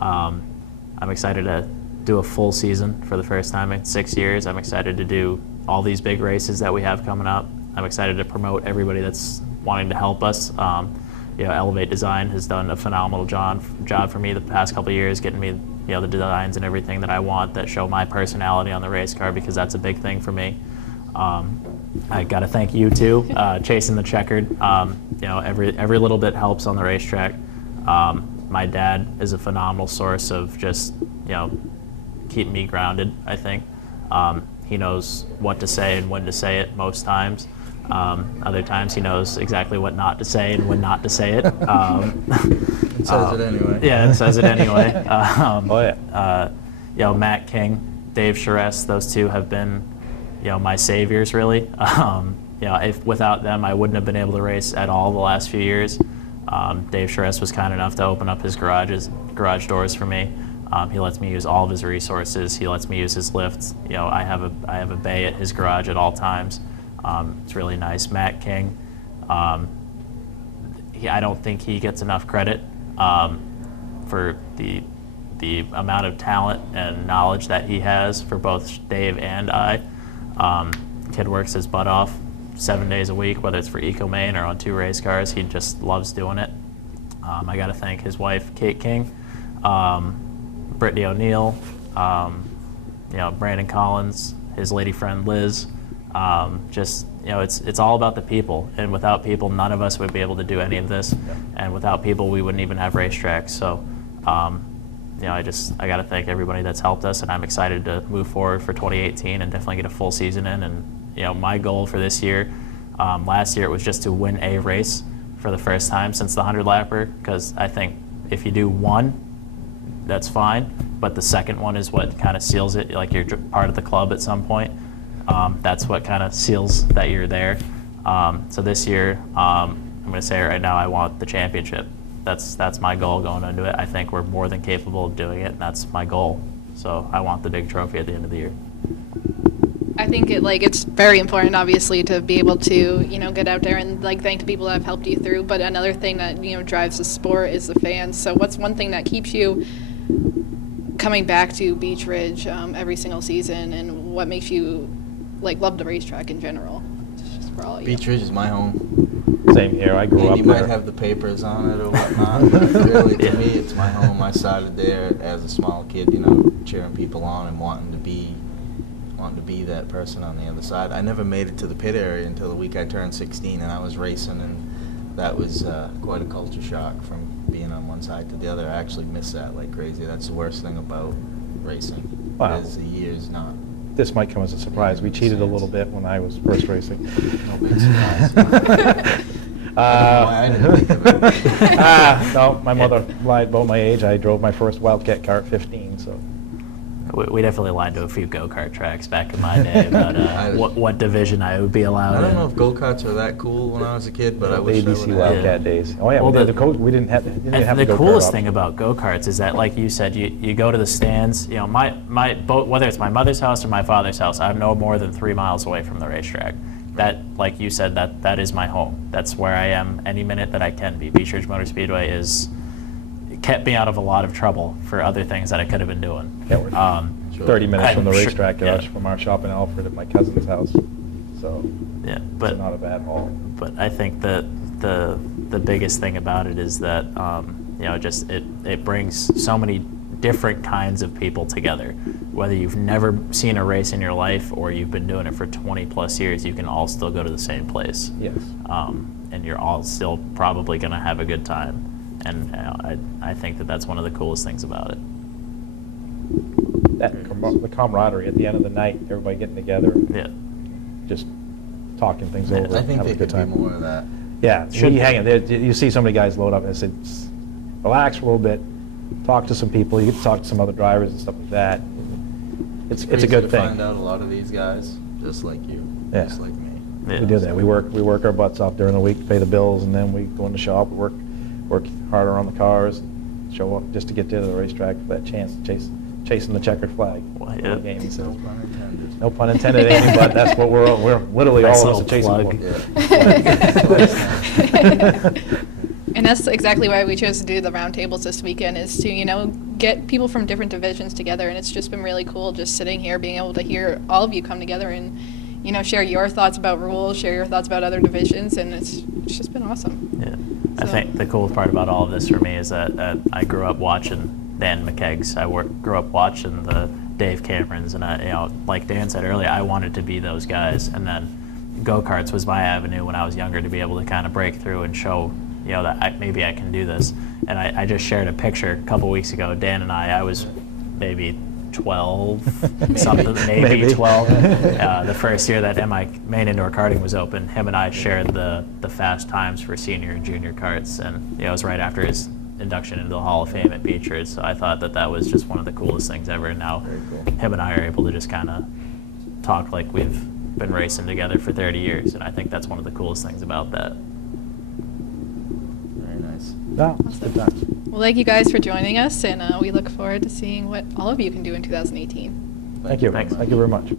I'm excited to do a full season for the first time in 6 years. I'm excited to do all these big races that we have coming up. I'm excited to promote everybody that's wanting to help us. You know, Elevate Design has done a phenomenal job for me the past couple of years, getting me, you know, the designs and everything that I want that show my personality on the race car, because that's a big thing for me. I got to thank you too, chasing the checkered. You know, every little bit helps on the racetrack. My dad is a phenomenal source of just, you know, keeping me grounded, I think. He knows what to say and when to say it most times. Other times he knows exactly what not to say and when not to say it. It says it anyway. Yeah, it says it anyway. Oh yeah. You know, Matt King, Dave Charest, those two have been, you know, my saviors really. You know, without them, I wouldn't have been able to race at all the last few years. Dave Charest was kind enough to open up his garage doors for me. He lets me use all of his resources. He lets me use his lifts. You know, I have a bay at his garage at all times. It's really nice. Matt King, I don't think he gets enough credit for the amount of talent and knowledge that he has for both Dave and I. Kid works his butt off 7 days a week, whether it's for EcoMaine or on 2 race cars. He just loves doing it. I got to thank his wife, Kate King, Brittany O'Neill, you know, Brandon Collins, his lady friend Liz. Just, you know, it's all about the people, and without people, none of us would be able to do any of this, and without people, we wouldn't even have racetracks. So, you know, I got to thank everybody that's helped us, and I'm excited to move forward for 2018 and definitely get a full season in. And, you know, my goal for this year, last year it was just to win a race for the first time since the 100-lapper, because I think if you do one, that's fine, but the second one is what kind of seals it, like you're part of the club at some point. That's what kind of seals that you're there. So this year, I'm going to say right now, I want the championship. That's my goal going into it. I think we're more than capable of doing it, and that's my goal. So I want the big trophy at the end of the year. I think it's very important, obviously, to be able to, you know, get out there and thank the people that have helped you through. But another thing that, you know, drives the sport is the fans. So what's one thing that keeps you coming back to Beech Ridge every single season, and what makes you love the racetrack in general? Just for all you. Beech Ridge is my home. Same here. I grew up you there. might have the papers on it or whatnot, but really to me it's my home. I started there as a small kid, you know, cheering people on and wanting to be that person on the other side. I never made it to the pit area until the week I turned 16, and I was racing, and that was quite a culture shock from being on one side to the other. I actually miss that like crazy. That's the worst thing about racing. Wow. Is the years not. This might come as a surprise. We cheated a little bit when I was first racing. No big surprise. I didn't think of it. No, my mother lied about my age. I drove my first Wildcat car at 15, so We definitely lied to a few go-kart tracks back in my day about what division I would be allowed in. I don't know if go-karts were that cool when I was a kid, but I wish I would ABC Wildcat days. Oh yeah, well, we didn't have the coolest thing about go-karts is that, like you said, you go to the stands. You know, whether it's my mother's house or my father's house, I'm no more than 3 miles away from the racetrack. That, like you said, that is my home. That's where I am any minute that I can be. Beach Ridge Motor Speedway kept me out of a lot of trouble for other things that I could have been doing. Yeah, we're 30 minutes from the racetrack, from our shop in Alfred at my cousin's house. So yeah, but it's not a bad haul. But I think that the biggest thing about it is that you know, just it brings so many different kinds of people together. Whether you've never seen a race in your life or you've been doing it for 20+ years, you can all still go to the same place. Yes. And you're all still probably going to have a good time. And I think that's one of the coolest things about it. The camaraderie at the end of the night, everybody getting together, just talking things over. I think having they a good could time. do more of that. Yeah, you see so many guys load up and say, relax for a little bit, talk to some people. You get to talk to some other drivers and stuff like that. It's a good thing. Find out a lot of these guys just like you, just like me. Yeah. We do that. We work our butts off during the week, pay the bills, and then we go in the shop. We work harder on the cars, show up just to get to the racetrack for that chance to chasing the checkered flag. Well, yeah. Game, so. No pun intended. No pun intended, Amy, but that's what we're literally Nice all of us are chasing. And that's exactly why we chose to do the roundtables this weekend, is to, you know, get people from different divisions together. And it's just been really cool just sitting here, being able to hear all of you come together and, you know, share your thoughts about rules, share your thoughts about other divisions, and it's just been awesome. Yeah. I think the coolest part about all of this for me is that I grew up watching Dan McKegg's. I grew up watching the Dave Camerons, and you know, like Dan said earlier, I wanted to be those guys. And then go-karts was my avenue when I was younger to be able to kind of break through and show, you know, that maybe I can do this. And I just shared a picture a couple weeks ago. Dan and I was maybe 12, something, maybe 12. The first year that main indoor karting was open, him and I shared the fast times for senior and junior karts, and you know, it was right after his induction into the Hall of Fame at Beach Ridge. So I thought that was just one of the coolest things ever. And now him and I are able to just kind of talk like we've been racing together for 30 years, and I think that's one of the coolest things about that. Very nice. No, it's good times. Well, thank you guys for joining us, and we look forward to seeing what all of you can do in 2018. Thank you. Thanks. Thank you very much.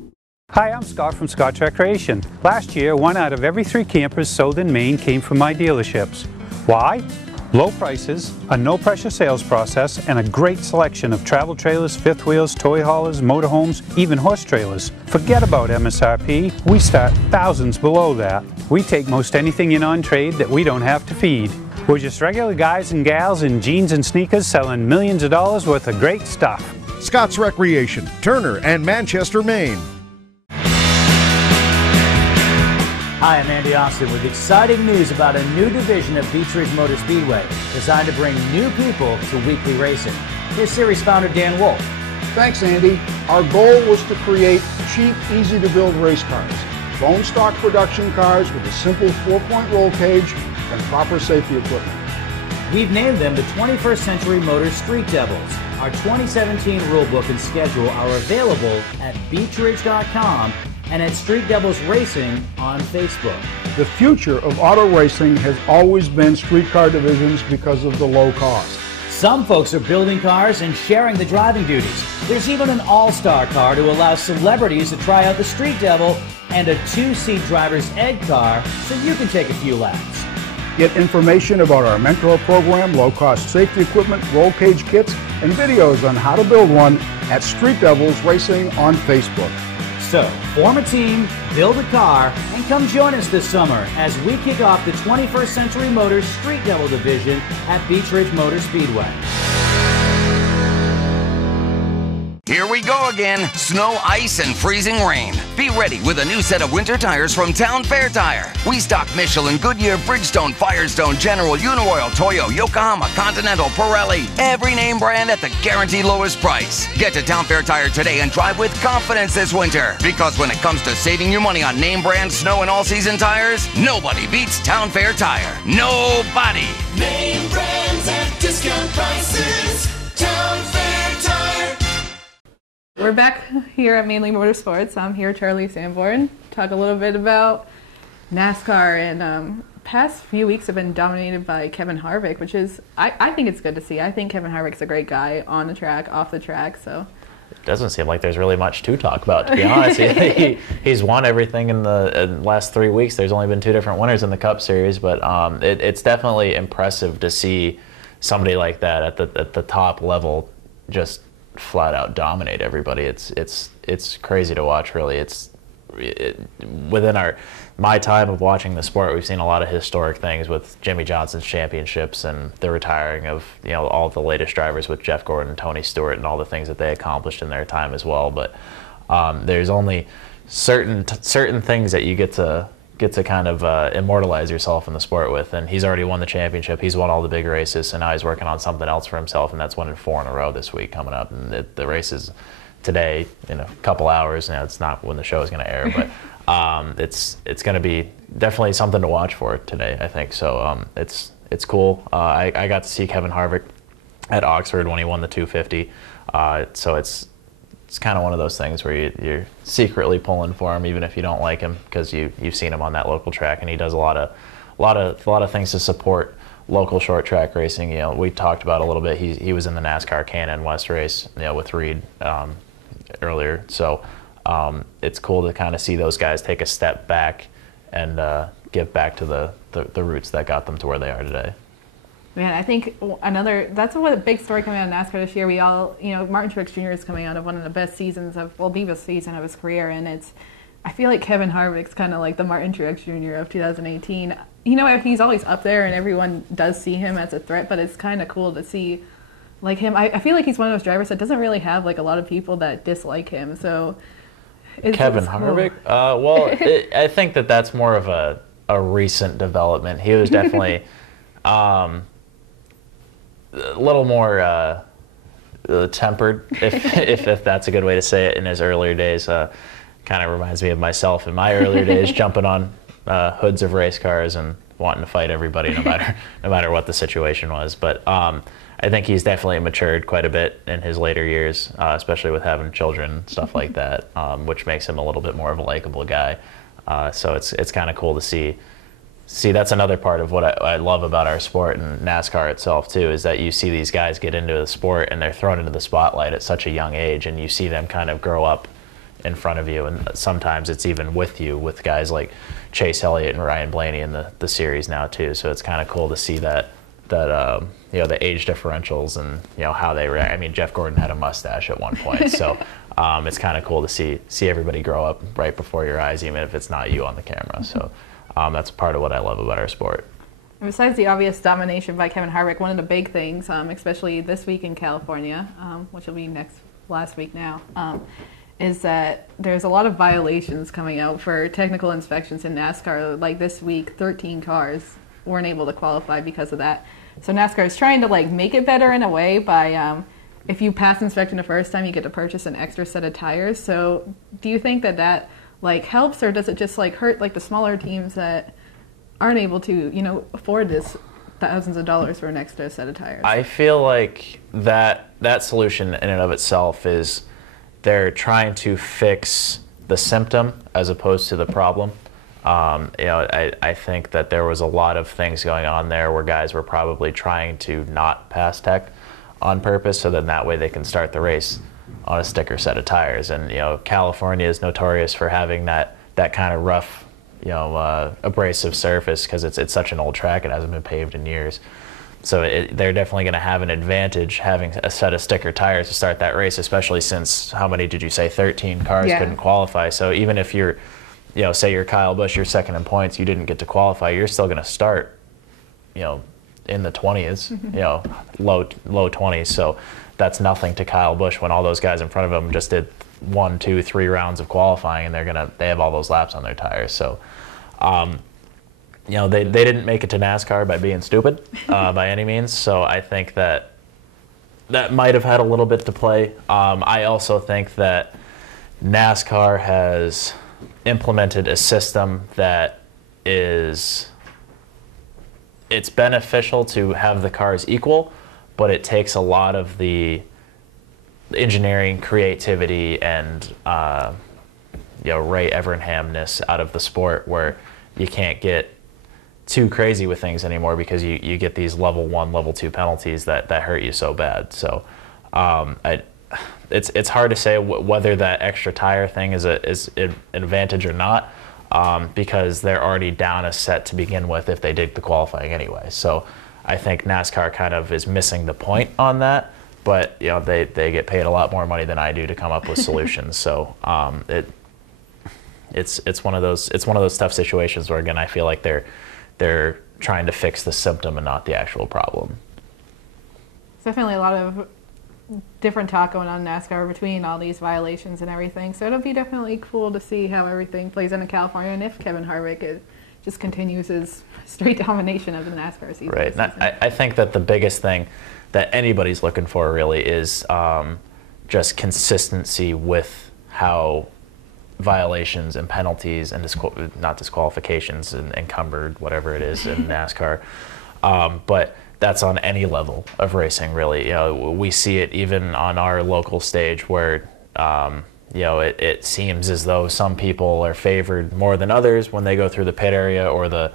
Hi, I'm Scott from Scott Recreation. Last year, 1 out of every 3 campers sold in Maine came from my dealerships. Why? Low prices, a no-pressure sales process, and a great selection of travel trailers, fifth wheels, toy haulers, motorhomes, even horse trailers. Forget about MSRP. We start thousands below that. We take most anything in on trade that we don't have to feed. We're just regular guys and gals in jeans and sneakers selling millions of dollars worth of great stuff. Scott's Recreation, Turner and Manchester, Maine. Hi, I'm Andy Austin with exciting news about a new division of Beach Ridge Motor Speedway designed to bring new people to weekly racing. Here's series founder Dan Wolf. Thanks, Andy. Our goal was to create cheap, easy-to-build race cars. Bone stock production cars with a simple 4-point roll cage and proper safety equipment. We've named them the 21st Century Motors Street Devils. Our 2017 rulebook and schedule are available at beachridge.com and at Street Devils Racing on Facebook. The future of auto racing has always been street car divisions because of the low cost. Some folks are building cars and sharing the driving duties. There's even an all-star car to allow celebrities to try out the Street Devil and a 2-seat driver's ed car so you can take a few laps. Get information about our mentor program, low-cost safety equipment, roll cage kits, and videos on how to build one at Street Devils Racing on Facebook. So, form a team, build a car, and come join us this summer as we kick off the 21st Century Motors Street Devil Division at Beach Ridge Motor Speedway. Here we go again. Snow, ice, and freezing rain. Be ready with a new set of winter tires from Town Fair Tire. We stock Michelin, Goodyear, Bridgestone, Firestone, General, Uniroyal, Toyo, Yokohama, Continental, Pirelli. Every name brand at the guaranteed lowest price. Get to Town Fair Tire today and drive with confidence this winter. Because when it comes to saving you money on name brand snow and all-season tires, nobody beats Town Fair Tire. Nobody. Name brands at discount prices. Town Fair Tire. We're back here at Mainely Motorsports. I'm here, Charlie Sanborn, talk a little bit about NASCAR. And past few weeks have been dominated by Kevin Harvick, which is, I think it's good to see. I think Kevin Harvick's a great guy on the track, off the track. So it doesn't seem like there's really much to talk about, to be honest. He's won everything in the last 3 weeks. There's only been 2 different winners in the Cup Series, but it's definitely impressive to see somebody like that at the top level just flat out dominate everybody. It's crazy to watch, really. Within my time of watching the sport, we've seen a lot of historic things with Jimmy Johnson's championships and the retiring of all the latest drivers with Jeff Gordon and Tony Stewart and all the things that they accomplished in their time as well. But there's only certain things that you get to kind of immortalize yourself in the sport with, and he's already won the championship. He's won all the big races, and now he's working on something else for himself, and that's winning 4 in a row this week coming up. And the race is today in a couple hours. It's not when the show is going to air, but it's going to be definitely something to watch for today, I think. So it's cool. I got to see Kevin Harvick at Oxford when he won the 250. So it's kind of one of those things where you're secretly pulling for him, even if you don't like him, because you've seen him on that local track, and he does a lot of things to support local short track racing. We talked about a little bit. He was in the NASCAR Cannon West race, with Reed earlier. So it's cool to kind of see those guys take a step back and give back to the roots that got them to where they are today. Man, I think that's a big story coming out of NASCAR this year. We all, Martin Truex Jr. is coming out of one of the best seasons the best season of his career, and I feel like Kevin Harvick's kind of like the Martin Truex Jr. of 2018. He's always up there, and everyone does see him as a threat, but it's kind of cool to see like him. I feel like he's one of those drivers that doesn't really have like a lot of people that dislike him. So Kevin Harvick? Well, I think that's more of a recent development. He was definitely a little more tempered, if that's a good way to say it, in his earlier days. Kind of reminds me of myself in my earlier days, jumping on hoods of race cars and wanting to fight everybody, no matter what the situation was. But I think he's definitely matured quite a bit in his later years, especially with having children, stuff like that, which makes him a little bit more of a likable guy. So it's kind of cool to see. That's another part of what I love about our sport and NASCAR itself too, is that you see these guys get into the sport and they're thrown into the spotlight at such a young age, and you see them kind of grow up in front of you, and sometimes it's even with you, with guys like Chase Elliott and Ryan Blaney in the series now too. So it's kind of cool to see that the age differentials and how they react. I mean, Jeff Gordon had a mustache at one point, so it's kind of cool to see everybody grow up right before your eyes, even if it's not you on the camera. So that's part of what I love about our sport. And besides the obvious domination by Kevin Harvick, one of the big things, especially this week in California, which will be last week now, is that there's a lot of violations coming out for technical inspections in NASCAR. Like this week, 13 cars weren't able to qualify because of that. So NASCAR is trying to make it better in a way by if you pass inspection the first time, you get to purchase an extra set of tires. So do you think that helps, or does it just hurt the smaller teams that aren't able to afford this thousands of dollars for an extra set of tires? I feel like that solution in and of itself is they're trying to fix the symptom as opposed to the problem. I think that there was a lot of things going on there where guys were probably trying to not pass tech on purpose, so then that way they can start the race on a sticker set of tires. And California is notorious for having that kind of rough, abrasive surface, because it's such an old track. It hasn't been paved in years. So they're definitely going to have an advantage having a set of sticker tires to start that race, especially since, how many did you say, 13 cars couldn't qualify. So even if you're, say you're Kyle Busch, you're second in points, you didn't get to qualify, you're still going to start, in the 20s, low 20s. So that's nothing to Kyle Busch when all those guys in front of him just did 1, 2, 3 rounds of qualifying, and they have all those laps on their tires. So, they didn't make it to NASCAR by being stupid by any means. So I think that might have had a little bit to play. I also think that NASCAR has implemented a system that it's beneficial to have the cars equal, but it takes a lot of the engineering, creativity, and Ray Evernhamness out of the sport, where you can't get too crazy with things anymore because you get these level 1, level 2 penalties that hurt you so bad. So it's hard to say whether that extra tire thing is an advantage or not, because they're already down a set to begin with if they did the qualifying anyway. So I think NASCAR kind of is missing the point on that, but they get paid a lot more money than I do to come up with solutions. So it's one of those tough situations where, again, I feel like they're trying to fix the symptom and not the actual problem. It's definitely a lot of different talk going on in NASCAR between all these violations and everything. So it'll be definitely cool to see how everything plays out in California, and if Kevin Harvick just continues his straight domination of the NASCAR season. Right. And I think that the biggest thing that anybody's looking for really is just consistency with how violations and penalties and not disqualifications and encumbered, whatever it is in NASCAR, but that's on any level of racing, really. We see it even on our local stage where it seems as though some people are favored more than others when they go through the pit area or the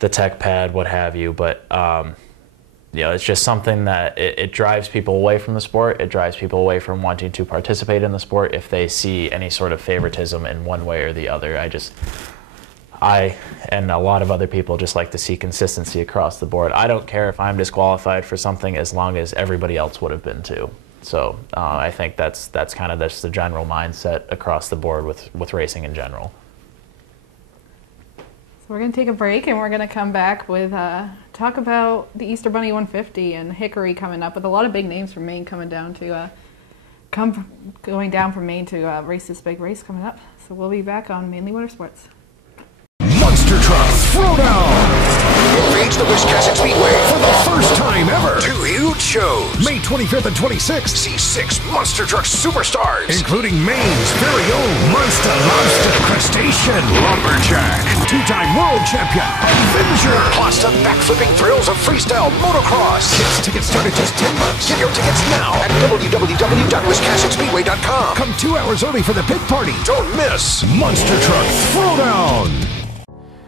tech pad, what have you. But it's just something that it drives people away from the sport. It drives people away from wanting to participate in the sport if they see any sort of favoritism in one way or the other. I and a lot of other people just like to see consistency across the board. I don't care if I'm disqualified for something as long as everybody else would have been too. So I think that's kind of the general mindset across the board with racing in general. So we're going to take a break, and we're going to come back with talk about the Easter Bunny 150 and Hickory coming up, with a lot of big names from Maine coming down to going down from Maine to race this big race coming up. So we'll be back on Mainly Motorsports. Monster Truck Throwdown! Invades the Wiscasset Speedway for the first time ever. 2 huge shows. May 25th and 26th. See 6 Monster Truck superstars, including Maine's very own Monster Lobster Crustacean Lumberjack, 2-time world champion Avenger, plus the backflipping thrills of freestyle motocross. Kids tickets start at just $10. Get your tickets now at www.wiscassetspeedway.com. Come 2 hours early for the pit party. Don't miss Monster Truck Throwdown.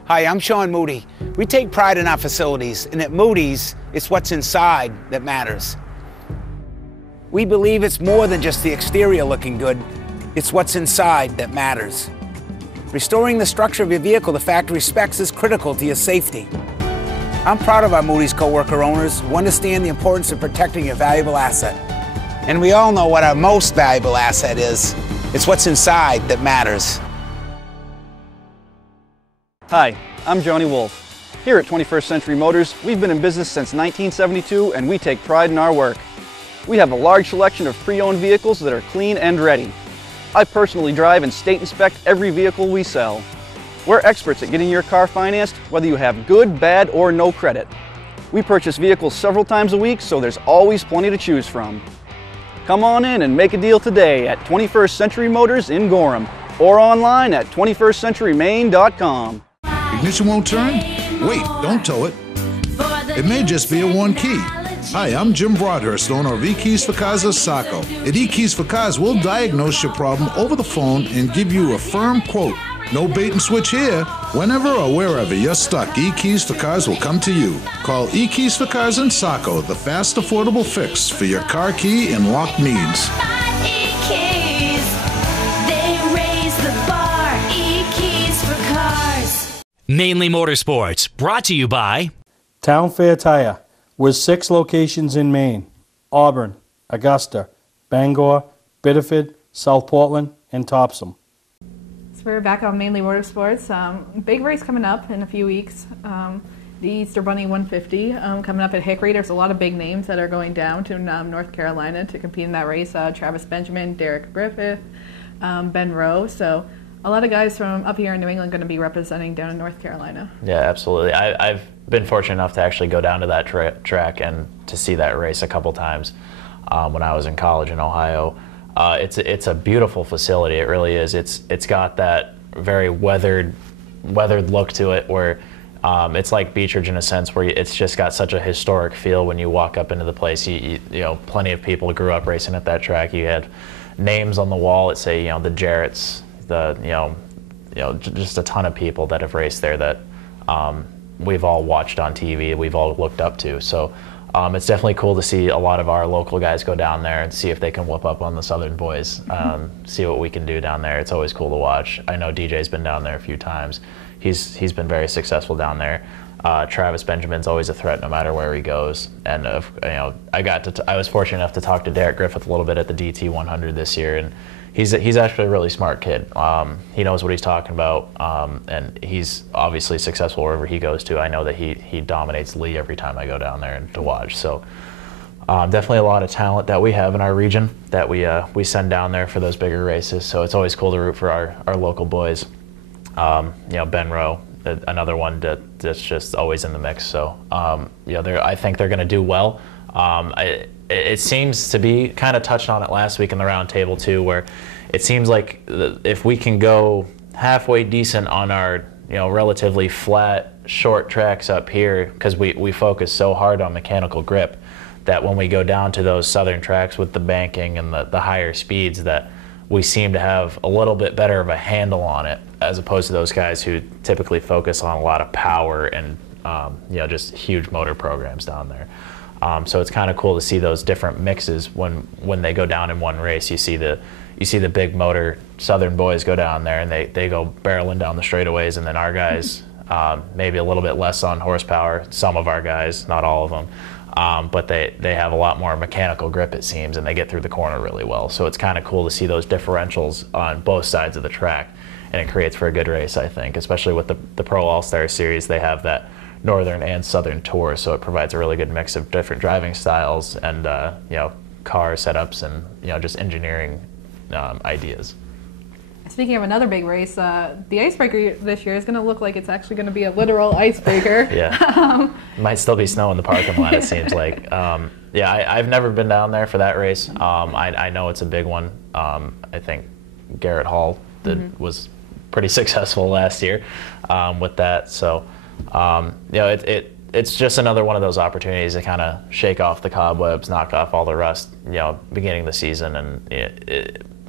Hi, I'm Sean Moody. We take pride in our facilities, and at Moody's, it's what's inside that matters. We believe it's more than just the exterior looking good, it's what's inside that matters. Restoring the structure of your vehicle the factory specs is critical to your safety. I'm proud of our Moody's co-worker owners who understand the importance of protecting your valuable asset. And we all know what our most valuable asset is. It's what's inside that matters. Hi, I'm Johnny Wolf. Here at 21st Century Motors, we've been in business since 1972, and we take pride in our work. We have a large selection of pre-owned vehicles that are clean and ready. I personally drive and state inspect every vehicle we sell. We're experts at getting your car financed, whether you have good, bad, or no credit. We purchase vehicles several times a week, so there's always plenty to choose from. Come on in and make a deal today at 21st Century Motors in Gorham, or online at 21stcenturymaine.com. Ignition won't turn? Wait, don't tow it. It may just be a one key. Hi, I'm Jim Broadhurst, owner of eKeys for Cars of Saco. At eKeys for Cars, we'll diagnose your problem over the phone and give you a firm quote. No bait and switch here. Whenever or wherever you're stuck, eKeys for Cars will come to you. Call eKeys for Cars in Saco, the fast, affordable fix for your car key and lock needs. Mainly Motorsports, brought to you by Town Fair Tire, with 6 locations in Maine: Auburn, Augusta, Bangor, Biddeford, South Portland, and Topsom. So we're back on Mainly Motorsports. Big race coming up in a few weeks. The Easter Bunny 150 coming up at Hickory. There's a lot of big names that are going down to North Carolina to compete in that race. Travis Benjamin, Derek Griffith, Ben Rowe. So a lot of guys from up here in New England going to be representing down in North Carolina. Yeah, absolutely. I've been fortunate enough to actually go down to that track and to see that race a couple times when I was in college in Ohio. It's a beautiful facility. It really is. It's got that very weathered look to it, where It's like Beechridge in a sense, where it's just got such a historic feel when you walk up into the place. You know, plenty of people grew up racing at that track. You had names on the wall that say, you know, the Jarretts, just a ton of people that have raced there that we've all watched on TV, we've all looked up to. So it's definitely cool to see a lot of our local guys go down there and see if they can whoop up on the Southern boys, see what we can do down there. It's always cool to watch. I know DJ's been down there a few times. He's been very successful down there. Travis Benjamin's always a threat no matter where he goes. And I was fortunate enough to talk to Derek Griffith a little bit at the DT 100 this year, and he's actually a really smart kid. He knows what he's talking about, and he's obviously successful wherever he goes to. I know that he dominates Lee every time I go down there to watch. So definitely a lot of talent that we have in our region that we send down there for those bigger races. So it's always cool to root for our local boys. Ben Rowe, another one that's just always in the mix. So I think they're going to do well. It seems to be, kind of touched on it last week in the round table too, where it seems like if we can go halfway decent on our relatively flat short tracks up here, because we focus so hard on mechanical grip, that when we go down to those southern tracks with the banking and the higher speeds, that we seem to have a little bit better of a handle on it, as opposed to those guys who typically focus on a lot of power and just huge motor programs down there. So it's kind of cool to see those different mixes when they go down in one race. You see the big motor Southern boys go down there and they go barreling down the straightaways, and then our guys maybe a little bit less on horsepower. Some of our guys, not all of them. But they have a lot more mechanical grip, it seems, and they get through the corner really well. So it's kind of cool to see those differentials on both sides of the track, and it creates for a good race, I think, especially with the Pro All-Star Series. They have that Northern and Southern tour, so it provides a really good mix of different driving styles and car setups and just engineering ideas. Speaking of another big race, the icebreaker this year is going to look like it's actually going to be a literal icebreaker. Yeah. Might still be snow in the parking lot, it seems like. I've never been down there for that race. I know it's a big one. I think Garrett Hall was pretty successful last year with that. So, it's just another one of those opportunities to kind of shake off the cobwebs, knock off all the rust, beginning of the season. And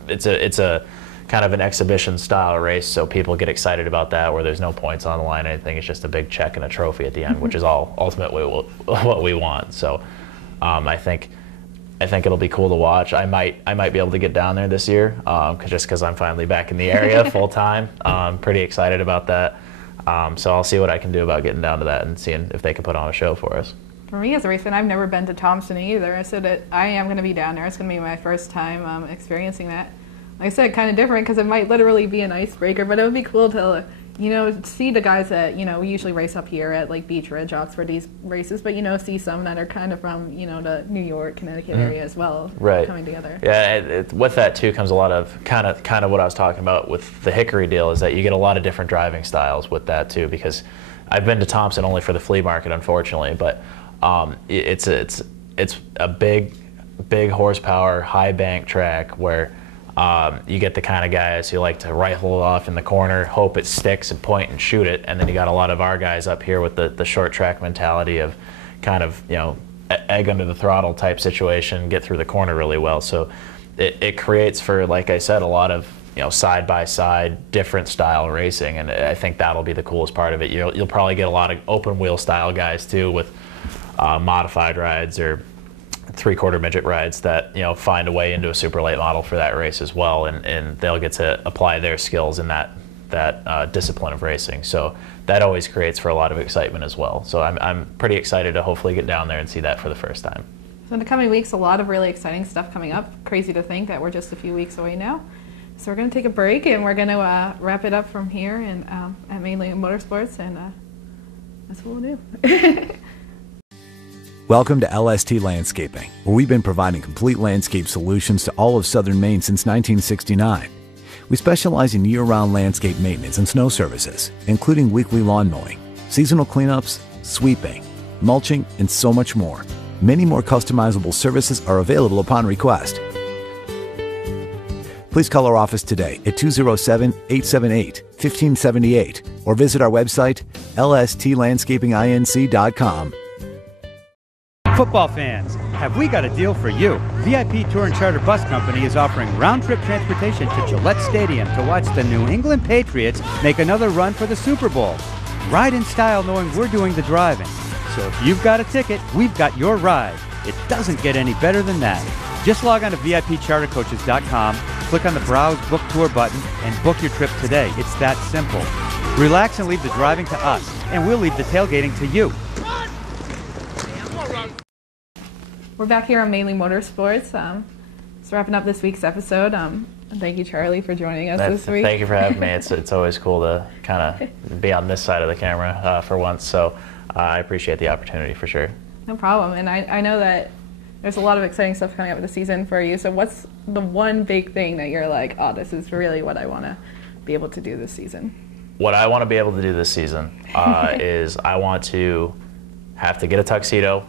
it's a kind of an exhibition style race, so people get excited about that, where there's no points on the line or anything. It's just a big check and a trophy at the end, which is all ultimately what we want. So I think it'll be cool to watch. I might be able to get down there this year, just because I'm finally back in the area full time. I'm pretty excited about that. So I'll see what I can do about getting down to that and seeing if they can put on a show for us. For me as a race fan, I've never been to Thompson either, so that I am going to be down there. It's going to be my first time experiencing that. Like I said, kind of different because it might literally be an icebreaker, but it would be cool to, see the guys that, we usually race up here at like Beech Ridge, Oxford, these races, but, see some that are kind of from, the New York, Connecticut area as well, right, coming together. Yeah, with that too comes a lot of kind of what I was talking about with the Hickory deal, is that you get a lot of different driving styles with that too, because I've been to Thompson only for the flea market, unfortunately, but it's a big horsepower, high bank track where you get the kind of guys who like to rifle it off in the corner, hope it sticks and point and shoot it, and then you got a lot of our guys up here with the short track mentality of kind of egg under the throttle type situation, get through the corner really well. So it creates for, like I said, a lot of side by side different style racing, and I think that'll be the coolest part of it. You'll probably get a lot of open wheel style guys too, with modified rides or three-quarter midget rides that find a way into a super late model for that race as well, and they'll get to apply their skills in that discipline of racing. So that always creates for a lot of excitement as well. So I'm pretty excited to hopefully get down there and see that for the first time. So in the coming weeks, a lot of really exciting stuff coming up. Crazy to think that we're just a few weeks away now. So we're going to take a break, and we're going to wrap it up from here and at Mainely Motorsports, and that's what we'll do. Welcome to LST Landscaping, where we've been providing complete landscape solutions to all of southern Maine since 1969. We specialize in year-round landscape maintenance and snow services, including weekly lawn mowing, seasonal cleanups, sweeping, mulching, and so much more. Many more customizable services are available upon request. Please call our office today at 207-878-1578 or visit our website, lstlandscapinginc.com. Football fans, have we got a deal for you? VIP Tour and Charter Bus Company is offering round-trip transportation to Gillette Stadium to watch the New England Patriots make another run for the Super Bowl. Ride in style knowing we're doing the driving. So if you've got a ticket, we've got your ride. It doesn't get any better than that. Just log on to VIPChartercoaches.com, click on the Browse Book Tour button, and book your trip today. It's that simple. Relax and leave the driving to us, and we'll leave the tailgating to you. We're back here on Mainely Motorsports. It's wrapping up this week's episode. Thank you, Charlie, for joining us this week. Thank you for having me. It's always cool to kind of be on this side of the camera for once, so I appreciate the opportunity for sure. No problem. And I know that there's a lot of exciting stuff coming up with the season for you. So what's the one big thing that you're like, oh, this is really what I want to be able to do this season? What I want to be able to do this season is I want to have to get a tuxedo.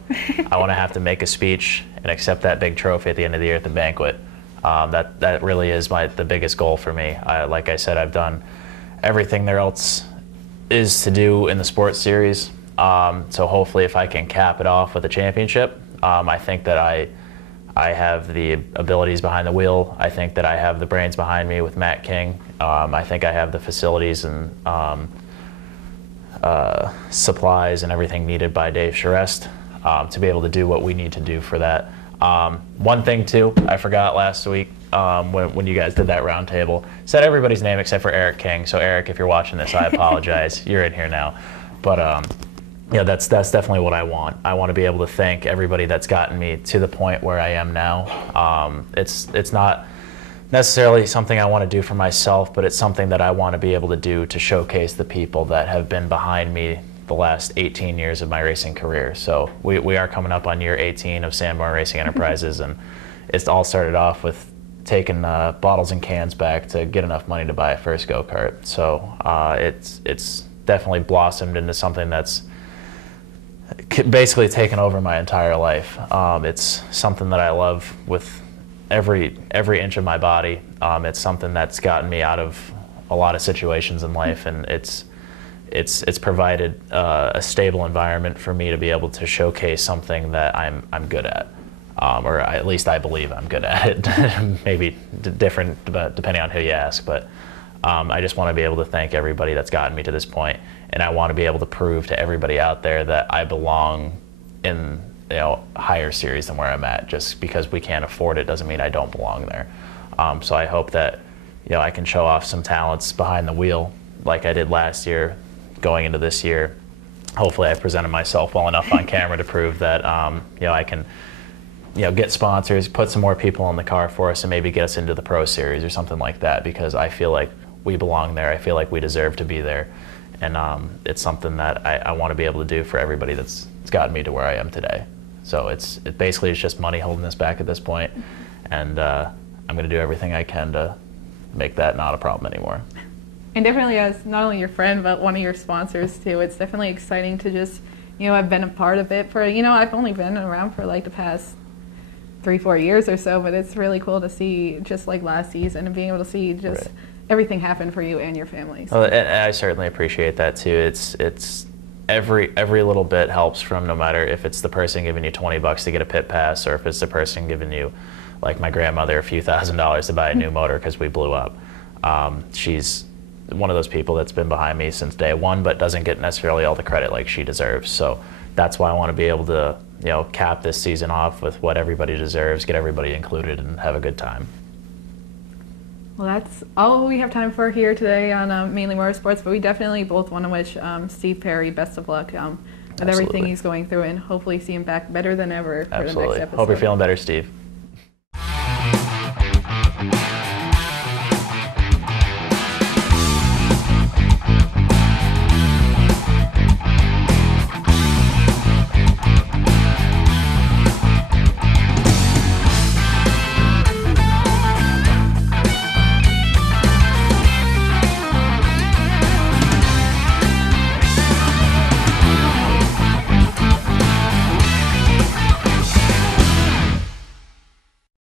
I want to have to make a speech and accept that big trophy at the end of the year at the banquet. That really is the biggest goal for me. Like I said, I've done everything there else is to do in the sports series. So hopefully if I can cap it off with a championship, I think that I have the abilities behind the wheel. I think that I have the brains behind me with Matt King. I think I have the facilities and supplies and everything needed by Dave Charest to be able to do what we need to do for that. One thing too, I forgot last week when you guys did that round table, said everybody's name except for Eric King. So Eric, if you're watching this, I apologize. You're in here now. But that's definitely what I want. I want to be able to thank everybody that's gotten me to the point where I am now. It's not necessarily something I want to do for myself, but it's something that I want to be able to do to showcase the people that have been behind me the last 18 years of my racing career. So we are coming up on year 18 of Sanborn Racing Enterprises, and it's all started off with taking bottles and cans back to get enough money to buy a first go-kart. So it's definitely blossomed into something that's basically taken over my entire life. It's something that I love with every inch of my body. It's something that's gotten me out of a lot of situations in life, and it's provided a stable environment for me to be able to showcase something that I'm good at, or at least I believe I'm good at it. Maybe different depending on who you ask, but I just want to be able to thank everybody that's gotten me to this point, and I want to be able to prove to everybody out there that I belong in higher series than where I'm at. Just because we can't afford it doesn't mean I don't belong there. So I hope that I can show off some talents behind the wheel like I did last year, going into this year. Hopefully I presented myself well enough on camera to prove that I can get sponsors, put some more people in the car for us, and maybe get us into the Pro Series or something like that, because I feel like we belong there. I feel like we deserve to be there, and it's something that I want to be able to do for everybody that's gotten me to where I am today. So it's just money holding us back at this point, and I'm going to do everything I can to make that not a problem anymore. And definitely as not only your friend, but one of your sponsors too, it's definitely exciting to just, I've been a part of it for, I've only been around for like the past 3-4 years or so, but it's really cool to see just like last season and being able to see just everything happen for you and your family. So. Well, and I certainly appreciate that too. It's every little bit helps, from no matter if it's the person giving you $20 to get a pit pass, or if it's the person giving you, like my grandmother, a few $1,000s to buy a new motor because we blew up. She's one of those people that's been behind me since day one, but doesn't get necessarily all the credit like she deserves. So that's why I want to be able to, cap this season off with what everybody deserves, get everybody included, and have a good time. Well, that's all we have time for here today on Mainly Motorsports, but we definitely both want to wish Steve Perry best of luck with everything he's going through, and hopefully see him back better than ever for the next episode. Hope you're feeling better, Steve.